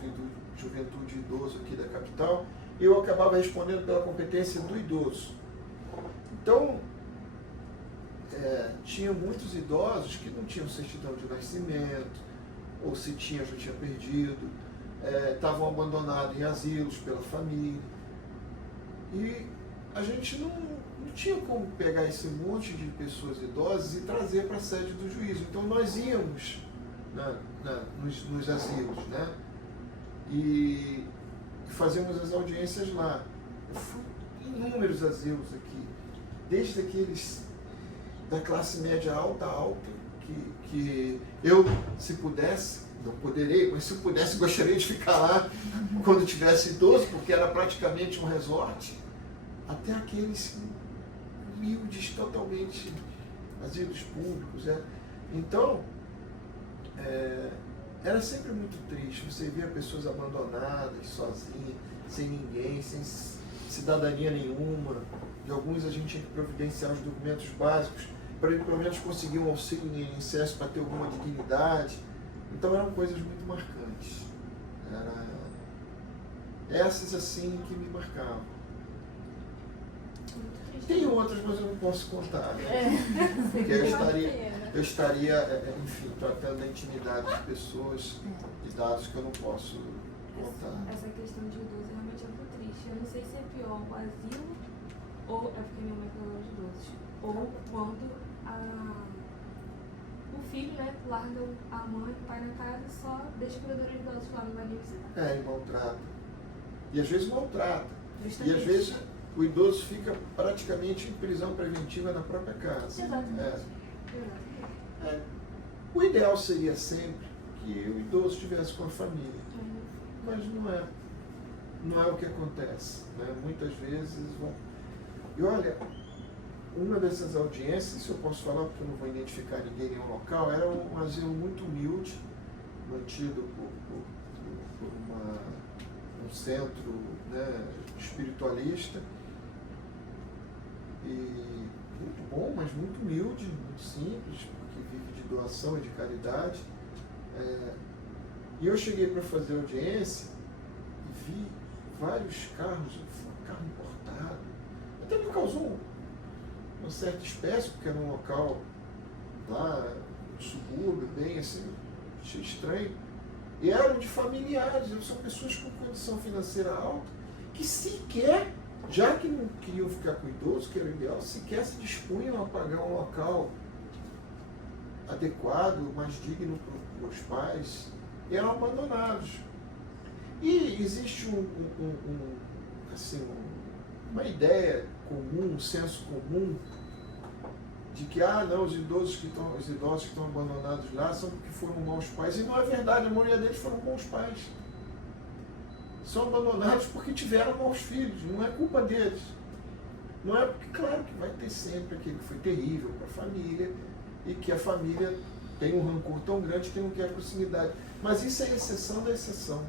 juventude e idoso aqui da capital, e eu acabava respondendo pela competência do idoso. Então, tinha muitos idosos que não tinham certidão de nascimento, ou se tinha, já tinha perdido, estavam abandonados em asilos pela família. E a gente não tinha como pegar esse monte de pessoas idosas e trazer para a sede do juízo. Então nós íamos nos asilos, né? E fazíamos as audiências lá. Eu fui em inúmeros asilos aqui, desde aqueles da classe média alta, que eu, se pudesse, não poderei, mas se eu pudesse, gostaria de ficar lá quando tivesse idoso, porque era praticamente um resort, até aqueles humildes, totalmente asilos públicos. Então, era sempre muito triste. Você via pessoas abandonadas, sozinhas, sem ninguém, sem cidadania nenhuma. De alguns a gente tinha que providenciar os documentos básicos para ele pelo menos conseguir um auxílio no INSS para ter alguma dignidade. Então eram coisas muito marcantes. Essas assim que me marcavam. Tem outras, mas eu não posso contar, né? Porque eu estaria, enfim, tratando da intimidade de pessoas e dados que eu não posso contar. Essa questão de idoso realmente é muito triste. Eu não sei se é pior o asilo, ou é porque minha mãe falou de idosos, ou quando o filho, né, larga a mãe, o pai na casa e só deixa o cuidador de idosos lá, no vai nem visitar. E maltrata. E às vezes maltrata. Justamente. E às vezes o idoso fica praticamente em prisão preventiva na própria casa. Exatamente. O ideal seria sempre que o idoso estivesse com a família. Mas não é o que acontece. Né? Muitas vezes vão... E olha, uma dessas audiências, se eu posso falar porque eu não vou identificar ninguém em nenhum local, era um asilo muito humilde, mantido por um centro, né, espiritualista, e muito bom, mas muito humilde, muito simples, porque vive de doação e de caridade. E eu cheguei para fazer audiência e vi vários carros, carro importado. Até me causou uma certa espécie, porque era um local lá no subúrbio, bem assim, achei estranho. E eram de familiares, são pessoas com condição financeira alta, que sequer, já que não queriam ficar com idoso, que era o ideal, sequer se dispunham a pagar um local adequado, mais digno para os pais, e eram abandonados. E existe uma ideia comum, um senso comum, de que não, os idosos que estão abandonados lá são porque foram maus pais. E não é verdade, a maioria deles foram bons pais. São abandonados porque tiveram maus filhos, não é culpa deles. Não é porque, claro, que vai ter sempre aquele que foi terrível para a família e que a família tem um rancor tão grande que não quer proximidade. Mas isso é exceção da exceção.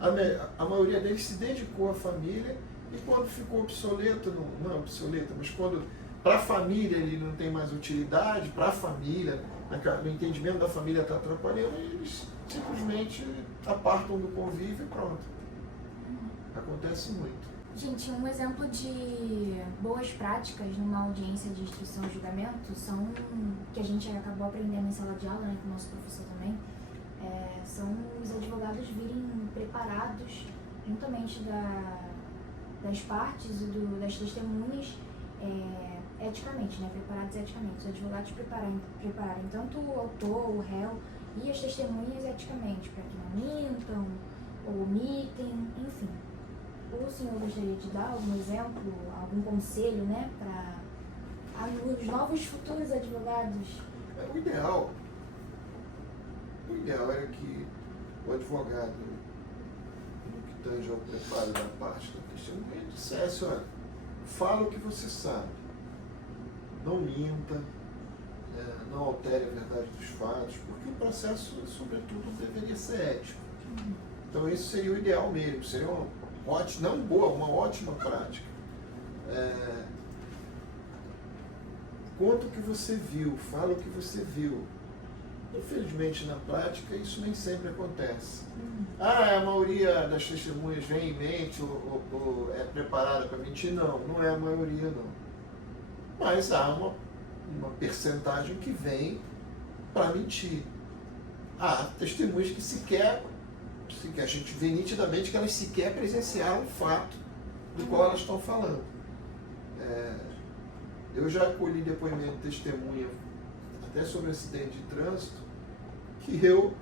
A maioria deles se dedicou à família e quando ficou obsoleto, não é obsoleto, mas quando para a família ele não tem mais utilidade, para a família, no entendimento da família está atrapalhando, eles simplesmente apartam do convívio e pronto. Acontece muito. Gente, um exemplo de boas práticas numa audiência de instrução e julgamento são, que a gente acabou aprendendo em sala de aula, né, com o nosso professor também, são os advogados virem preparados, juntamente das partes e das testemunhas, eticamente, né, preparados eticamente. Os advogados prepararem tanto o autor, o réu e as testemunhas eticamente, para que não mintam ou omitem, enfim. O senhor gostaria de dar algum exemplo, algum conselho, né, para os novos futuros advogados? O ideal era que o advogado, no que tange ao preparo da parte da testemunha, dissesse, olha, fala o que você sabe, não minta, não altere a verdade dos fatos, porque o processo, sobretudo, deveria ser ético. Então, isso seria o ideal mesmo, seria uma ótima prática. Conta o que você viu, fala o que você viu. Infelizmente, na prática, isso nem sempre acontece. A maioria das testemunhas vem em mente ou é preparada para mentir? Não é a maioria, não. Mas há uma percentagem que vem para mentir. Há testemunhas que sequer a gente vê nitidamente que elas sequer presenciaram o fato do qual elas estão falando. Eu já colhi depoimento de testemunha, até sobre acidente de trânsito, que eu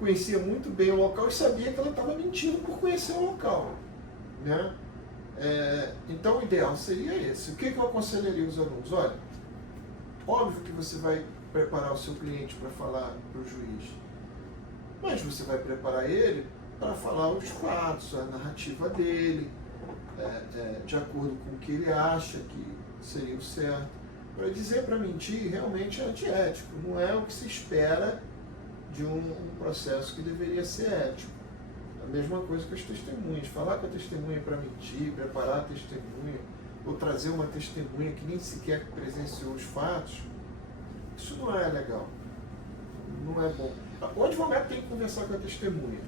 conhecia muito bem o local e sabia que ela estava mentindo por conhecer o local. Né? Então, o ideal seria esse. O que eu aconselharia os alunos? Olha, óbvio que você vai preparar o seu cliente para falar para o juiz, mas você vai preparar ele para falar os fatos, a narrativa dele, de acordo com o que ele acha que seria o certo. Para dizer para mentir realmente é antiético, não é o que se espera de um processo que deveria ser ético. A mesma coisa com as testemunhas. Falar com a testemunha para mentir, preparar a testemunha, ou trazer uma testemunha que nem sequer presenciou os fatos, isso não é legal, não é bom. O advogado tem que conversar com a testemunha,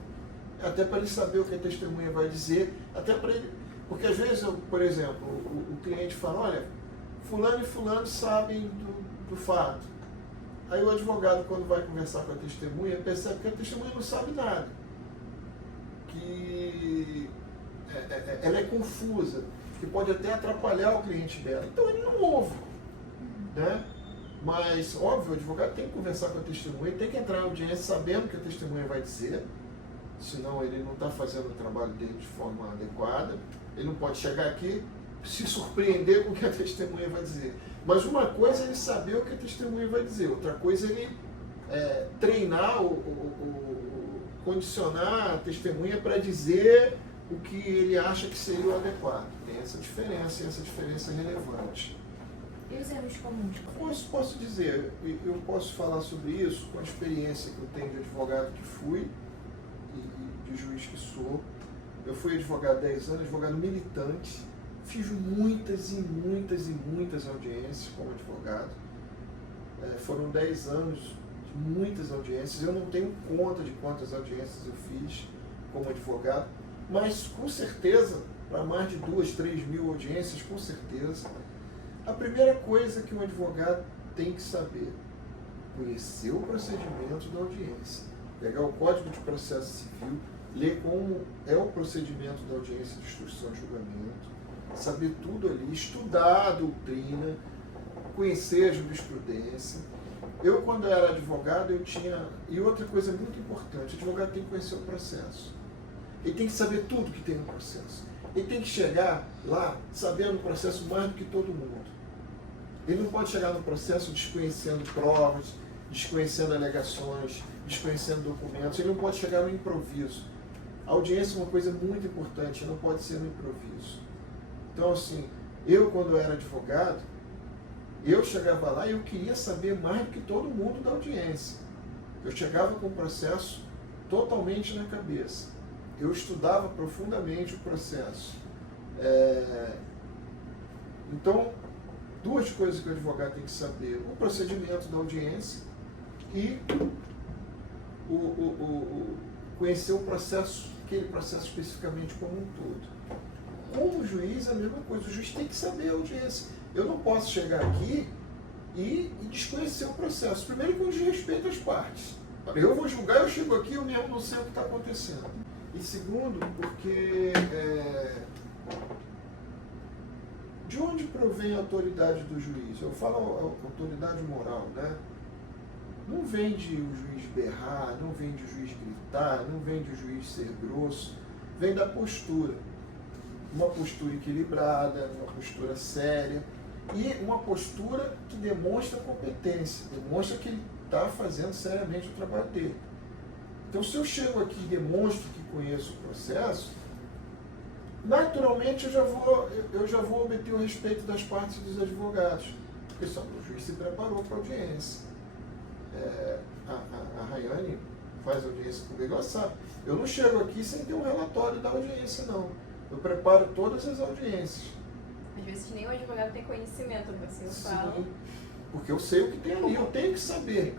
até para ele saber o que a testemunha vai dizer, até para ele, porque às vezes, por exemplo, o cliente fala, olha, fulano e fulano sabem do fato. Aí o advogado, quando vai conversar com a testemunha, percebe que a testemunha não sabe nada, que ela é confusa, que pode até atrapalhar o cliente dela. Então ele não ouve, né? Mas, óbvio, o advogado tem que conversar com a testemunha, tem que entrar na audiência sabendo o que a testemunha vai dizer, senão ele não está fazendo o trabalho dele de forma adequada. Ele não pode chegar aqui e se surpreender com o que a testemunha vai dizer. Mas uma coisa é ele saber o que a testemunha vai dizer, outra coisa é ele treinar ou condicionar a testemunha para dizer o que ele acha que seria o adequado. Tem essa diferença, e essa diferença é relevante. E os erros comuns? Posso dizer, eu posso falar sobre isso com a experiência que eu tenho de advogado que fui e de juiz que sou. Eu fui advogado há 10 anos, advogado militante, fiz muitas e muitas e muitas audiências como advogado. Foram 10 anos de muitas audiências. Eu não tenho conta de quantas audiências eu fiz como advogado, mas com certeza, para mais de 2, 3 mil audiências, com certeza. A primeira coisa que um advogado tem que saber, conhecer o procedimento da audiência, pegar o Código de Processo Civil, ler como é o procedimento da audiência de instrução e julgamento, saber tudo ali, estudar a doutrina, conhecer a jurisprudência. Eu, quando era advogado, eu tinha... E outra coisa muito importante, o advogado tem que conhecer o processo. Ele tem que saber tudo que tem no processo. Ele tem que chegar lá sabendo o processo mais do que todo mundo. Ele não pode chegar no processo desconhecendo provas, desconhecendo alegações, desconhecendo documentos. Ele não pode chegar no improviso. A audiência é uma coisa muito importante, não pode ser no improviso. Então, assim, eu, quando era advogado, eu chegava lá e eu queria saber mais do que todo mundo da audiência. Eu chegava com o processo totalmente na cabeça. Eu estudava profundamente o processo. Então, duas coisas que o advogado tem que saber: o procedimento da audiência e conhecer o processo, aquele processo especificamente como um todo. Como juiz, a mesma coisa. O juiz tem que saber a audiência. Eu não posso chegar aqui e desconhecer o processo. Primeiro, que eu desrespeito as partes. Eu vou julgar, eu chego aqui, eu mesmo não sei o que está acontecendo. E segundo, porque de onde provém a autoridade do juiz? Eu falo a autoridade moral, né? Não vem de o juiz berrar, não vem de o juiz gritar, não vem de o juiz ser grosso, vem da postura. Uma postura equilibrada, uma postura séria e uma postura que demonstra competência, demonstra que ele está fazendo seriamente o trabalho dele. Então, se eu chego aqui e demonstro que conheço o processo, naturalmente eu já vou obter o respeito das partes dos advogados, porque só o juiz se preparou para a audiência. A Rayane faz audiência comigo, ela sabe. Eu não chego aqui sem ter um relatório da audiência, não. Eu preparo todas as audiências. Às vezes nem o advogado tem conhecimento do que você fala. Sim, porque eu sei o que tem ali, eu tenho que saber.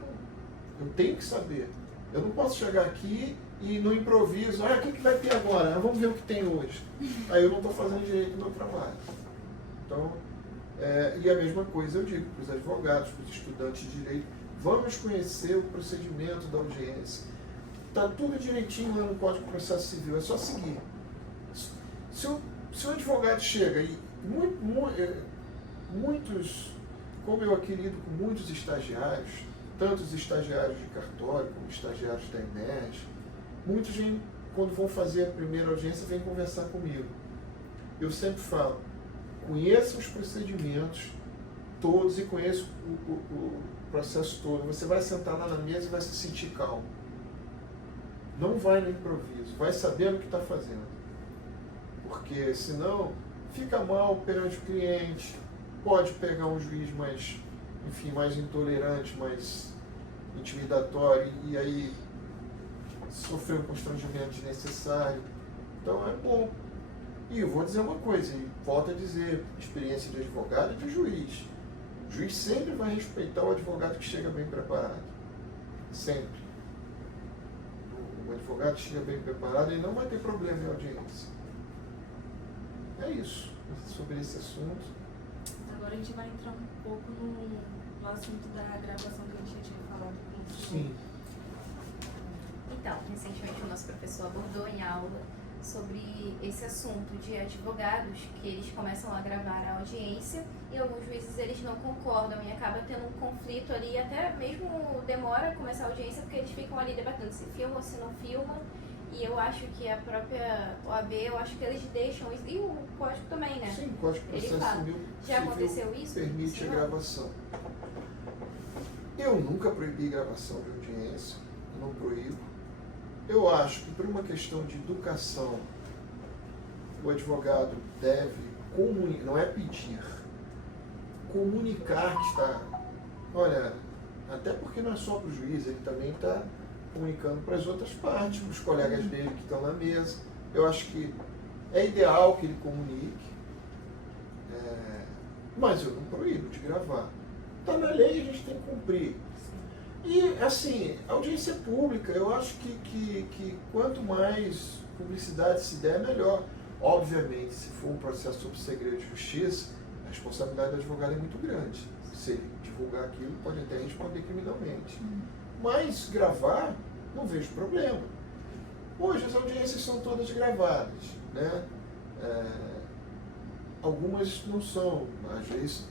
Eu tenho que saber. Eu não posso chegar aqui e no improviso, o que vai ter agora? Vamos ver o que tem hoje. Aí eu não estou fazendo direito do meu trabalho. Então, e a mesma coisa eu digo para os advogados, para os estudantes de direito, vamos conhecer o procedimento da audiência. Está tudo direitinho lá no Código de Processo Civil, é só seguir. Se o advogado chega e muitos, como eu aqui lido com muitos estagiários, tanto os estagiários de cartório como estagiários da EMERG, muitos quando vão fazer a primeira audiência vêm conversar comigo. Eu sempre falo, conheça os procedimentos todos e conheça o processo todo. Você vai sentar lá na mesa e vai se sentir calmo. Não vai no improviso, vai sabendo o que está fazendo. Porque senão fica mal perante o cliente, pode pegar um juiz mais intolerante, mais intimidatório, e aí sofrer um constrangimento desnecessário. Então é bom. E eu vou dizer uma coisa, e volto a dizer, experiência de advogado e de juiz. O juiz sempre vai respeitar o advogado que chega bem preparado. Sempre. O advogado que chega bem preparado, ele não vai ter problema em audiência. É isso, sobre esse assunto. Agora a gente vai entrar um pouco no assunto da gravação que a gente já tinha falado. Sim. Então, recentemente o nosso professor abordou em aula sobre esse assunto de advogados que eles começam a gravar a audiência e alguns juízes eles não concordam e acaba tendo um conflito ali, até mesmo demora a começar a audiência porque eles ficam ali debatendo se filma ou se não filma. E eu acho que a própria OAB, eu acho que eles deixam isso, e o Código também, né? Sim, o Código de Processo Civil já aconteceu isso? Permite a gravação. Eu nunca proibi gravação de audiência, não proíbo. Eu acho que por uma questão de educação, o advogado deve comunicar, não é pedir, comunicar que está... Olha, até porque não é só para o juiz, ele também está comunicando para as outras partes, para os colegas dele que estão na mesa. Eu acho que é ideal que ele comunique, mas eu não proíbo de gravar. Está na lei, a gente tem que cumprir. E, assim, audiência pública, eu acho que quanto mais publicidade se der, melhor. Obviamente, se for um processo sob segredo de justiça, a responsabilidade do advogado é muito grande. Se ele divulgar aquilo, pode até responder criminalmente. Mas gravar, não vejo problema. Hoje as audiências são todas gravadas, né? Algumas não são, às vezes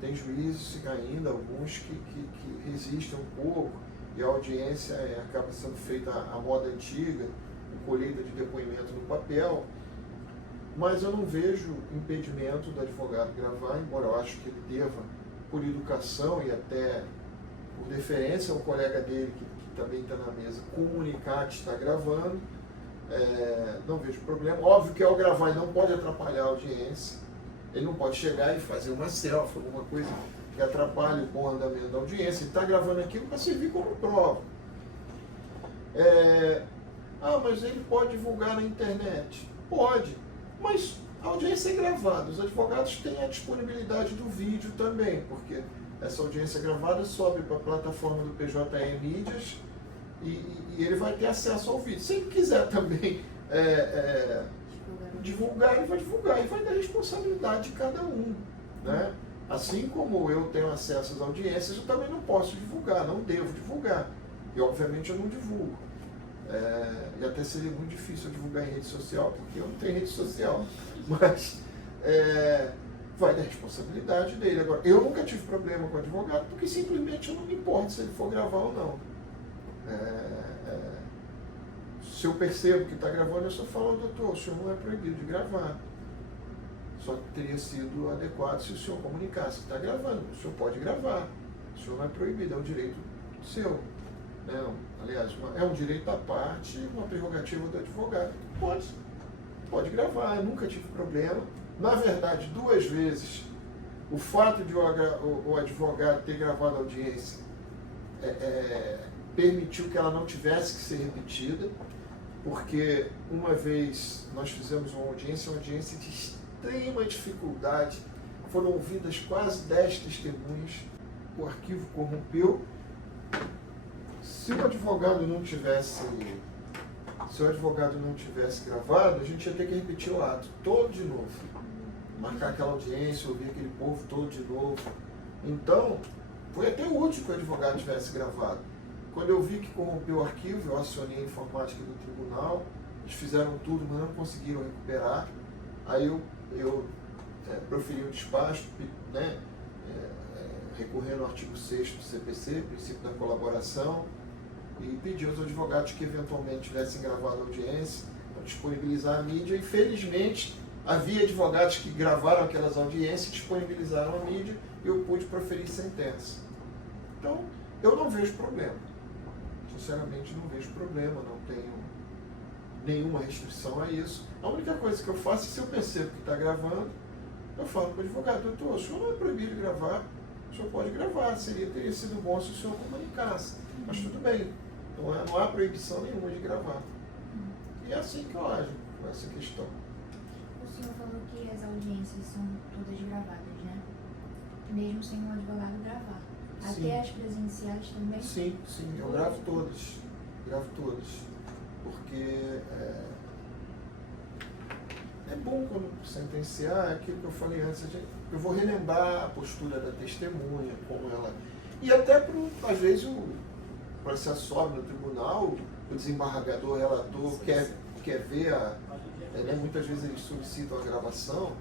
tem juízes ainda, alguns que resistem um pouco, e a audiência acaba sendo feita à moda antiga, com colheita de depoimento no papel, mas eu não vejo impedimento do advogado gravar, embora eu acho que ele deva, por educação e até por deferência ao colega dele que também está na mesa, comunicar que está gravando. Não vejo problema. Óbvio que ao gravar ele não pode atrapalhar a audiência, ele não pode chegar e fazer uma selfie, alguma coisa que atrapalhe o bom andamento da audiência. Ele está gravando aquilo para servir como prova. Mas ele pode divulgar na internet? Pode, mas a audiência é gravada. Os advogados têm a disponibilidade do vídeo também, porque essa audiência gravada sobe para a plataforma do PJE Mídias e ele vai ter acesso ao vídeo. Se ele quiser também divulgar, ele vai divulgar e vai dar responsabilidade de cada um, né? Assim como eu tenho acesso às audiências, eu também não posso divulgar, não devo divulgar. E obviamente eu não divulgo. E até seria muito difícil eu divulgar em rede social, porque eu não tenho rede social. Mas vai dar responsabilidade dele. Agora, eu nunca tive problema com o advogado, porque simplesmente eu não me importo se ele for gravar ou não. Se eu percebo que está gravando, eu só falo, doutor, o senhor não é proibido de gravar. Só que teria sido adequado se o senhor comunicasse que está gravando. O senhor pode gravar. O senhor não é proibido, é um direito seu. Aliás, é um direito à parte, uma prerrogativa do advogado. Pode gravar, eu nunca tive problema. Na verdade, 2 vezes, o fato de o advogado ter gravado a audiência permitiu que ela não tivesse que ser repetida, porque uma vez nós fizemos uma audiência de extrema dificuldade, foram ouvidas quase 10 testemunhas, o arquivo corrompeu. Se o advogado não tivesse gravado, a gente ia ter que repetir o ato todo de novo, marcar aquela audiência, ouvir aquele povo todo de novo. Então, foi até útil que o advogado tivesse gravado. Quando eu vi que corrompeu o arquivo, eu acionei a informática do tribunal, eles fizeram tudo, mas não conseguiram recuperar. Aí eu proferi um despacho, né, recorrendo ao artigo 6º do CPC, princípio da colaboração, e pedi aos advogados que eventualmente tivessem gravado a audiência para disponibilizar a mídia. E felizmente havia advogados que gravaram aquelas audiências, disponibilizaram a mídia e eu pude proferir sentença. Então, eu não vejo problema. Sinceramente, não vejo problema, não tenho nenhuma restrição a isso. A única coisa que eu faço, se eu percebo que está gravando, eu falo para o advogado, doutor, o senhor não é proibido de gravar, o senhor pode gravar, teria sido bom se o senhor comunicasse, mas tudo bem, não há proibição nenhuma de gravar. E é assim que eu ajo com essa questão. O senhor falou que as audiências são todas gravadas, né? Mesmo sem um advogado gravar. Sim. Até as presenciais também? Sim, eu gravo todas. Porque é bom quando sentenciar, aquilo que eu falei antes, eu vou relembrar a postura da testemunha, como ela... E até, às vezes, o processo sobe no tribunal, o desembargador, relator, quer ver muitas vezes eles solicitam a gravação,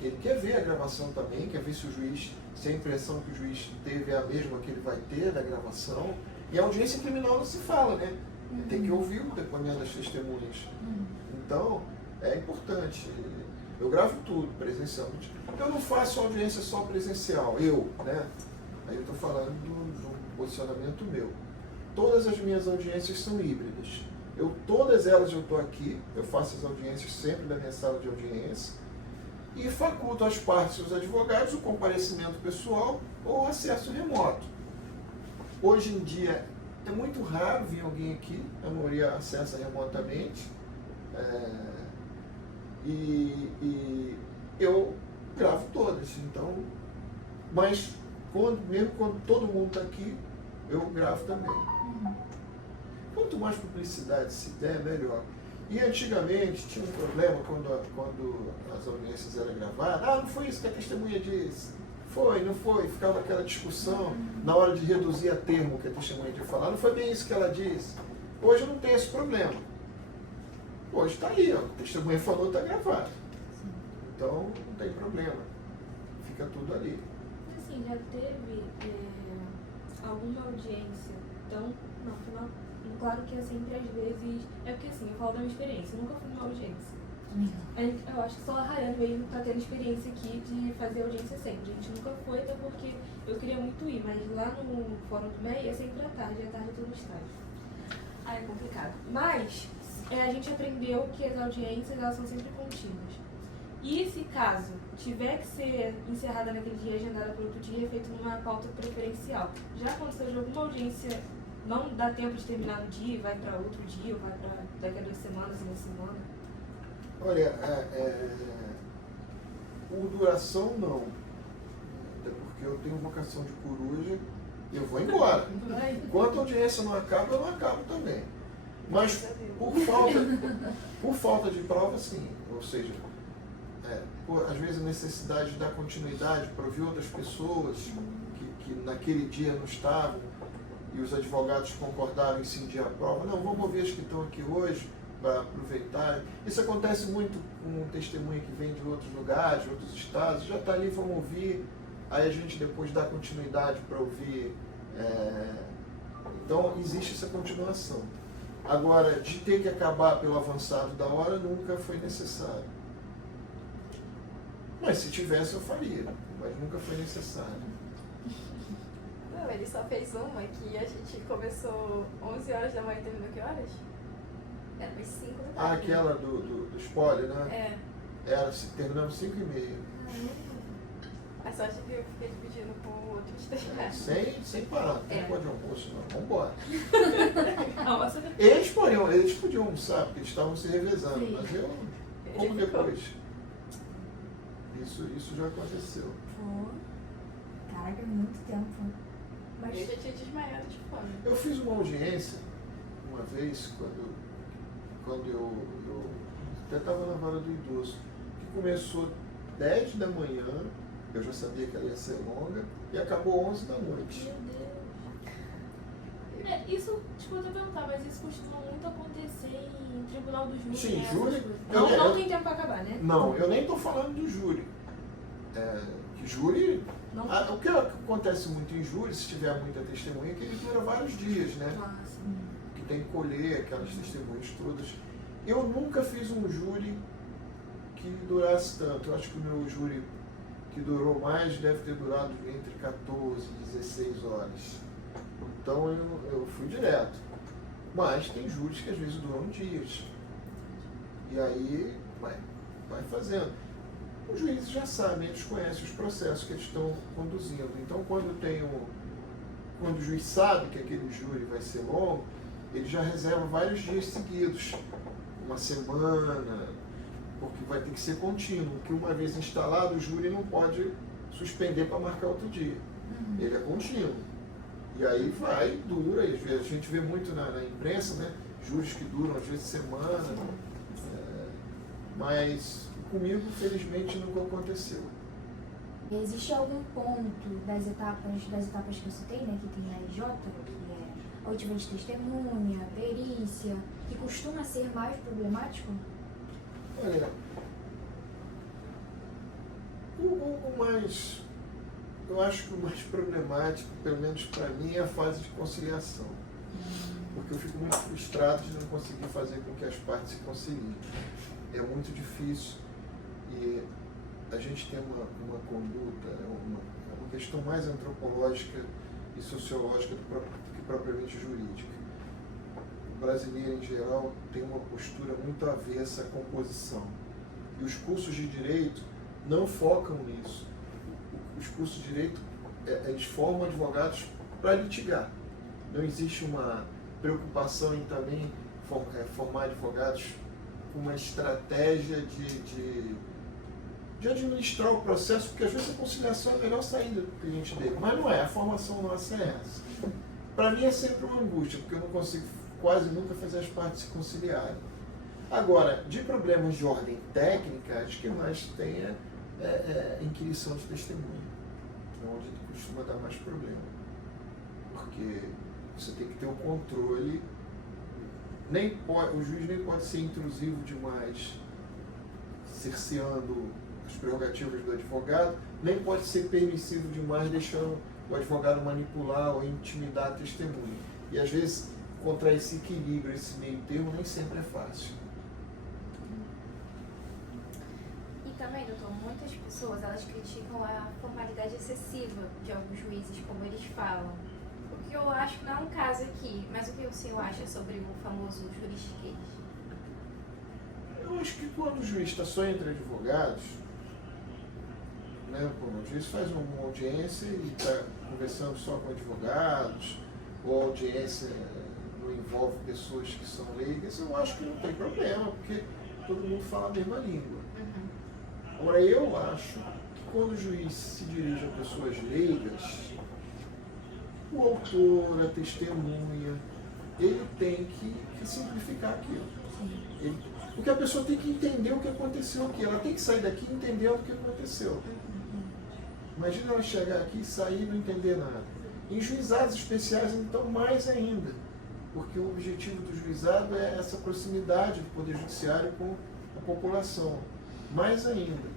ele quer ver a gravação também, quer ver se o juiz, se a impressão que o juiz teve é a mesma que ele vai ter da gravação. E a audiência criminal não se fala, né? Tem que ouvir o depoimento das testemunhas. Então, é importante. Eu gravo tudo presencialmente. Eu não faço audiência só presencial, Aí eu estou falando do posicionamento meu. Todas as minhas audiências são híbridas. Todas elas eu estou aqui, eu faço as audiências sempre da minha sala de audiência e faculto às partes e aos advogados o comparecimento pessoal ou acesso remoto. Hoje em dia é muito raro vir alguém aqui, a maioria acessa remotamente, e eu gravo todas. Então, mas mesmo quando todo mundo está aqui, eu gravo também. Quanto mais publicidade se der, melhor. E antigamente tinha um problema quando as audiências eram gravadas. Ah, não foi isso que a testemunha disse. Foi, não foi. Ficava aquela discussão na hora de reduzir a termo que a testemunha tinha falado. Não foi bem isso que ela disse. Hoje não tem esse problema. Hoje está ali, ó. A testemunha falou, está gravado. Então não tem problema. Fica tudo ali. Assim, já teve alguma audiência tão... Não, afinal, claro que é sempre às vezes... É porque assim, eu falo da minha experiência, eu nunca fui numa audiência. Eu acho que só a Rayane mesmo está tendo experiência aqui de fazer audiência sempre. A gente nunca foi, até porque eu queria muito ir, mas lá no Fórum do MEI é sempre à tarde eu tô no estágio. Aí é complicado. Mas a gente aprendeu que as audiências elas são sempre contínuas. E se caso tiver que ser encerrada naquele dia, agendada para outro dia, é feito numa pauta preferencial. Já aconteceu de alguma audiência não dá tempo de terminar no dia, vai para outro dia, ou vai para daqui a 2 semanas, uma semana? Olha, por duração não. Até porque eu tenho vocação de coruja e eu vou embora. Enquanto a audiência não acaba, eu não acabo também. Mas por falta de prova, sim. Ou seja, às vezes a necessidade de dar continuidade para ouvir outras pessoas que naquele dia não estavam e os advogados concordaram em cindir a prova. Não, vamos ouvir as que estão aqui hoje para aproveitar. Isso acontece muito com testemunha que vem de outros lugares, de outros estados, já está ali, vamos ouvir, aí a gente depois dá continuidade para ouvir. Então existe essa continuação. Agora, de ter que acabar pelo avançado da hora, nunca foi necessário. Mas se tivesse, eu faria, mas nunca foi necessário. Não, ele só fez uma que a gente começou 11 horas da manhã e terminou que horas? Era umas 5 da tarde. Ah, aquela do spoiler, né? Terminamos 5h30. A sorte que eu fiquei dividindo com outros testemunhos. Sem parar, não tem de almoço não. Vamos embora. Eles podiam almoçar, porque eles estavam se revezando, sim. Mas eu como depois. Isso já aconteceu. Caraca, muito tempo. Mas eu já tinha desmaiado de fome. Eu fiz uma audiência uma vez, quando eu até estava na vara do idoso, que começou 10 da manhã, eu já sabia que ela ia ser longa, e acabou 11 da noite. Meu Deus. Isso, desculpa te perguntar, mas isso costuma muito acontecer em tribunal do júri. Sim, né? júri. Não tem tempo para acabar, né? Não, eu nem estou falando do júri. Que júri. O que acontece muito em júri, se tiver muita testemunha, é que ele dura vários dias, né? Que tem que colher aquelas testemunhas todas. Eu nunca fiz um júri que durasse tanto. Eu acho que o meu júri que durou mais deve ter durado entre 14 e 16 horas. Então eu fui direto. Mas tem júris que às vezes duram dias. E aí vai fazendo. Os juízes já sabem, eles conhecem os processos que eles estão conduzindo. Então quando o juiz sabe que aquele júri vai ser longo, ele já reserva vários dias seguidos. Uma semana, porque vai ter que ser contínuo, porque uma vez instalado o júri não pode suspender para marcar outro dia. Ele é contínuo. E aí dura, e às vezes a gente vê muito na imprensa, né? Júris que duram às vezes semana, mas comigo felizmente nunca aconteceu. Existe algum ponto das etapas que eu citei, né? Que tem a EJ, que é a oitiva de testemunha, a perícia, que costuma ser mais problemático? Olha, eu acho que o mais problemático, pelo menos para mim, é a fase de conciliação. Porque eu fico muito frustrado de não conseguir fazer com que as partes se conciliem. É muito difícil e a gente tem uma conduta, uma questão mais antropológica e sociológica do que propriamente jurídica. O brasileiro, em geral, tem uma postura muito avessa à composição. E os cursos de direito não focam nisso. Os cursos de direito, eles formam advogados para litigar. Não existe uma preocupação em também formar advogados com uma estratégia de administrar o processo, porque às vezes a conciliação é a melhor saída que a gente dê. Mas não é, a formação nossa é essa. para mim é sempre uma angústia, porque eu não consigo quase nunca fazer as partes se conciliarem. Agora, de problemas de ordem técnica, acho que mais tem inquirição de testemunha, onde costuma dar mais problema. Porque você tem que ter o controle, o juiz nem pode ser intrusivo demais, cerceando as prerrogativas do advogado, nem pode ser permissivo demais, deixando o advogado manipular ou intimidar a testemunha. E às vezes, encontrar esse equilíbrio, esse meio termo, nem sempre é fácil. E também, doutor, muitas pessoas elas criticam a formalidade excessiva de alguns juízes, como eles falam. O que eu acho que não é um caso aqui, mas o que o senhor acha sobre o famoso juridiquês? Eu acho que quando o juiz está só entre advogados, né, como o juiz faz uma audiência e está conversando só com advogados, ou a audiência não envolve pessoas que são leigas, eu acho que não tem problema, porque todo mundo fala a mesma língua. Agora, eu acho que quando o juiz se dirige a pessoas leigas, o autor, a testemunha, ele tem que simplificar aquilo. Porque a pessoa tem que entender o que aconteceu aqui. Ela tem que sair daqui entendendo o que aconteceu. Imagina ela chegar aqui e sair e não entender nada. Em juizados especiais, então, mais ainda. Porque o objetivo do juizado é essa proximidade do Poder Judiciário com a população. Mais ainda.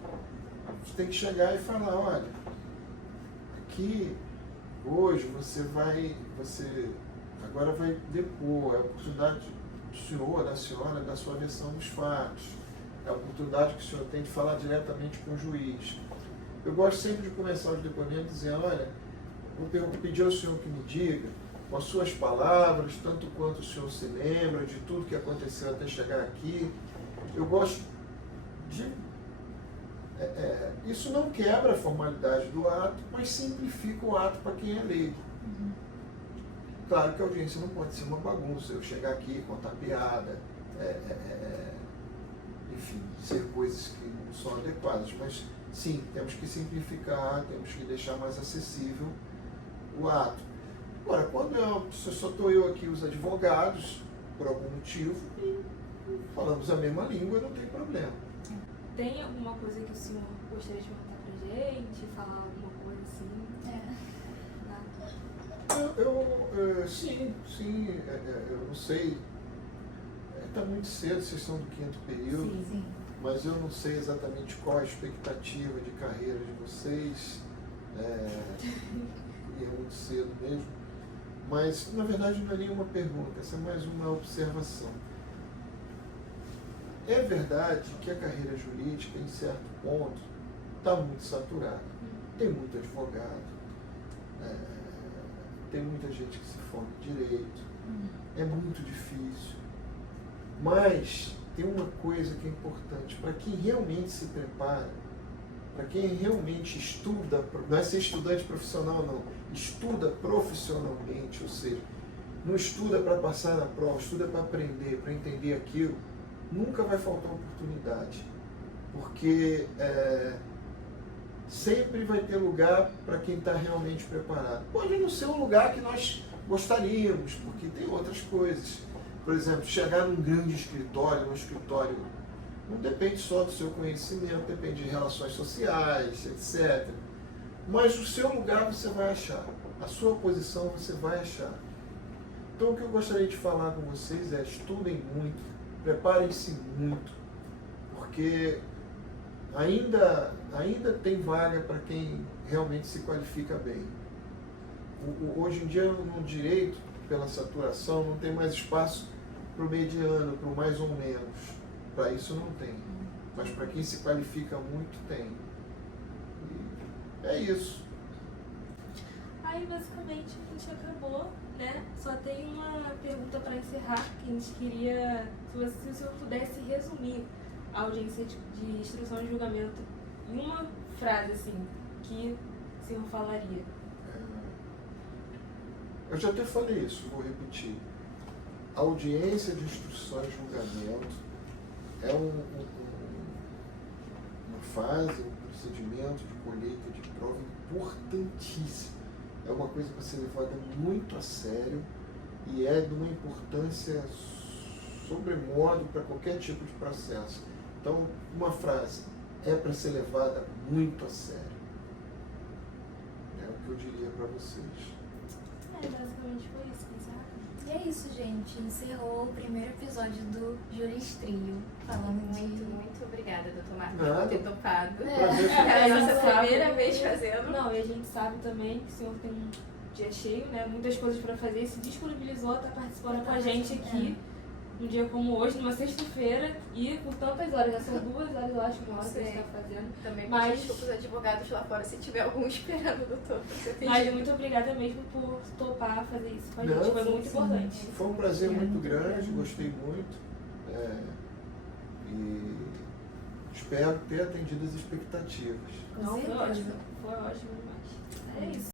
Você tem que chegar e falar, olha, aqui, hoje, você agora vai depor, é a oportunidade do senhor, da senhora, da sua versão dos fatos. É a oportunidade que o senhor tem de falar diretamente com o juiz. Eu gosto sempre de começar os depoimentos dizendo, olha, vou pedir ao senhor que me diga, com as suas palavras, tanto quanto o senhor se lembra de tudo que aconteceu até chegar aqui. Eu gosto de... isso não quebra a formalidade do ato, mas simplifica o ato para quem é leigo. Claro que a audiência não pode ser uma bagunça, eu chegar aqui, contar piada, enfim, ser coisas que não são adequadas, mas sim, temos que simplificar, temos que deixar mais acessível o ato. Agora, quando só estou eu aqui, os advogados, por algum motivo, e falamos a mesma língua, não tem problema. Tem alguma coisa que o senhor gostaria de contar pra gente, falar alguma coisa assim? Sim, eu não sei, está muito cedo, vocês são do 5º período, Sim. mas eu não sei exatamente qual a expectativa de carreira de vocês, e é muito cedo mesmo, mas na verdade não é nenhuma pergunta, essa é mais uma observação. É verdade que a carreira jurídica, em certo ponto, está muito saturada. Tem muito advogado, tem muita gente que se forma em direito, é muito difícil. Mas tem uma coisa que é importante, para quem realmente se prepara, para quem realmente estuda, não é ser estudante profissional não, estuda profissionalmente, ou seja, não estuda para passar na prova, estuda para aprender, para entender aquilo, nunca vai faltar oportunidade, porque sempre vai ter lugar para quem está realmente preparado. Pode não ser um lugar que nós gostaríamos, porque tem outras coisas. Por exemplo, chegar num grande escritório, não depende só do seu conhecimento, depende de relações sociais, etc. Mas o seu lugar você vai achar, a sua posição você vai achar. Então o que eu gostaria de falar com vocês é estudem muito, preparem-se muito, porque ainda tem vaga para quem realmente se qualifica bem. Hoje em dia, no direito, pela saturação, não tem mais espaço para o mediano, para o mais ou menos. Para isso não tem. Mas para quem se qualifica muito, tem. E é isso. Aí, basicamente, a gente acabou, né? Só tem uma pergunta para encerrar, que a gente queria, se o senhor pudesse resumir a audiência de instrução e julgamento em uma frase, assim, que o senhor falaria. Eu já até falei isso, vou repetir. A audiência de instrução e julgamento é uma fase, um procedimento de colheita de prova importantíssimo. é uma coisa para ser levada muito a sério e é de uma importância sobremodo para qualquer tipo de processo. Então, uma frase, é para ser levada muito a sério. É o que eu diria para vocês. Basicamente foi isso, sabe? E é isso, gente. Encerrou o primeiro episódio do Juristrio. Falando Muito obrigada, doutor Marcos, Nada. por ter topado. Prazer foi É a A nossa gente sabe- primeira vez fazendo. Não, e a gente sabe também que o senhor tem um dia cheio, né? Muitas coisas pra fazer, se disponibilizou, tá participando com a gente aqui. Um dia como hoje, numa sexta-feira, e por tantas horas, já são 2 horas, eu acho, uma hora que a gente tá fazendo. Também Mas- pedir desculpa aos advogados lá fora se tiver algum esperando, doutor, pra ser Mas pedido. muito obrigada mesmo por topar fazer isso com a gente, Não, foi muito importante. Foi um prazer muito grande, gostei muito. E espero ter atendido as expectativas. Com Não, foi certeza. ótimo demais. É isso.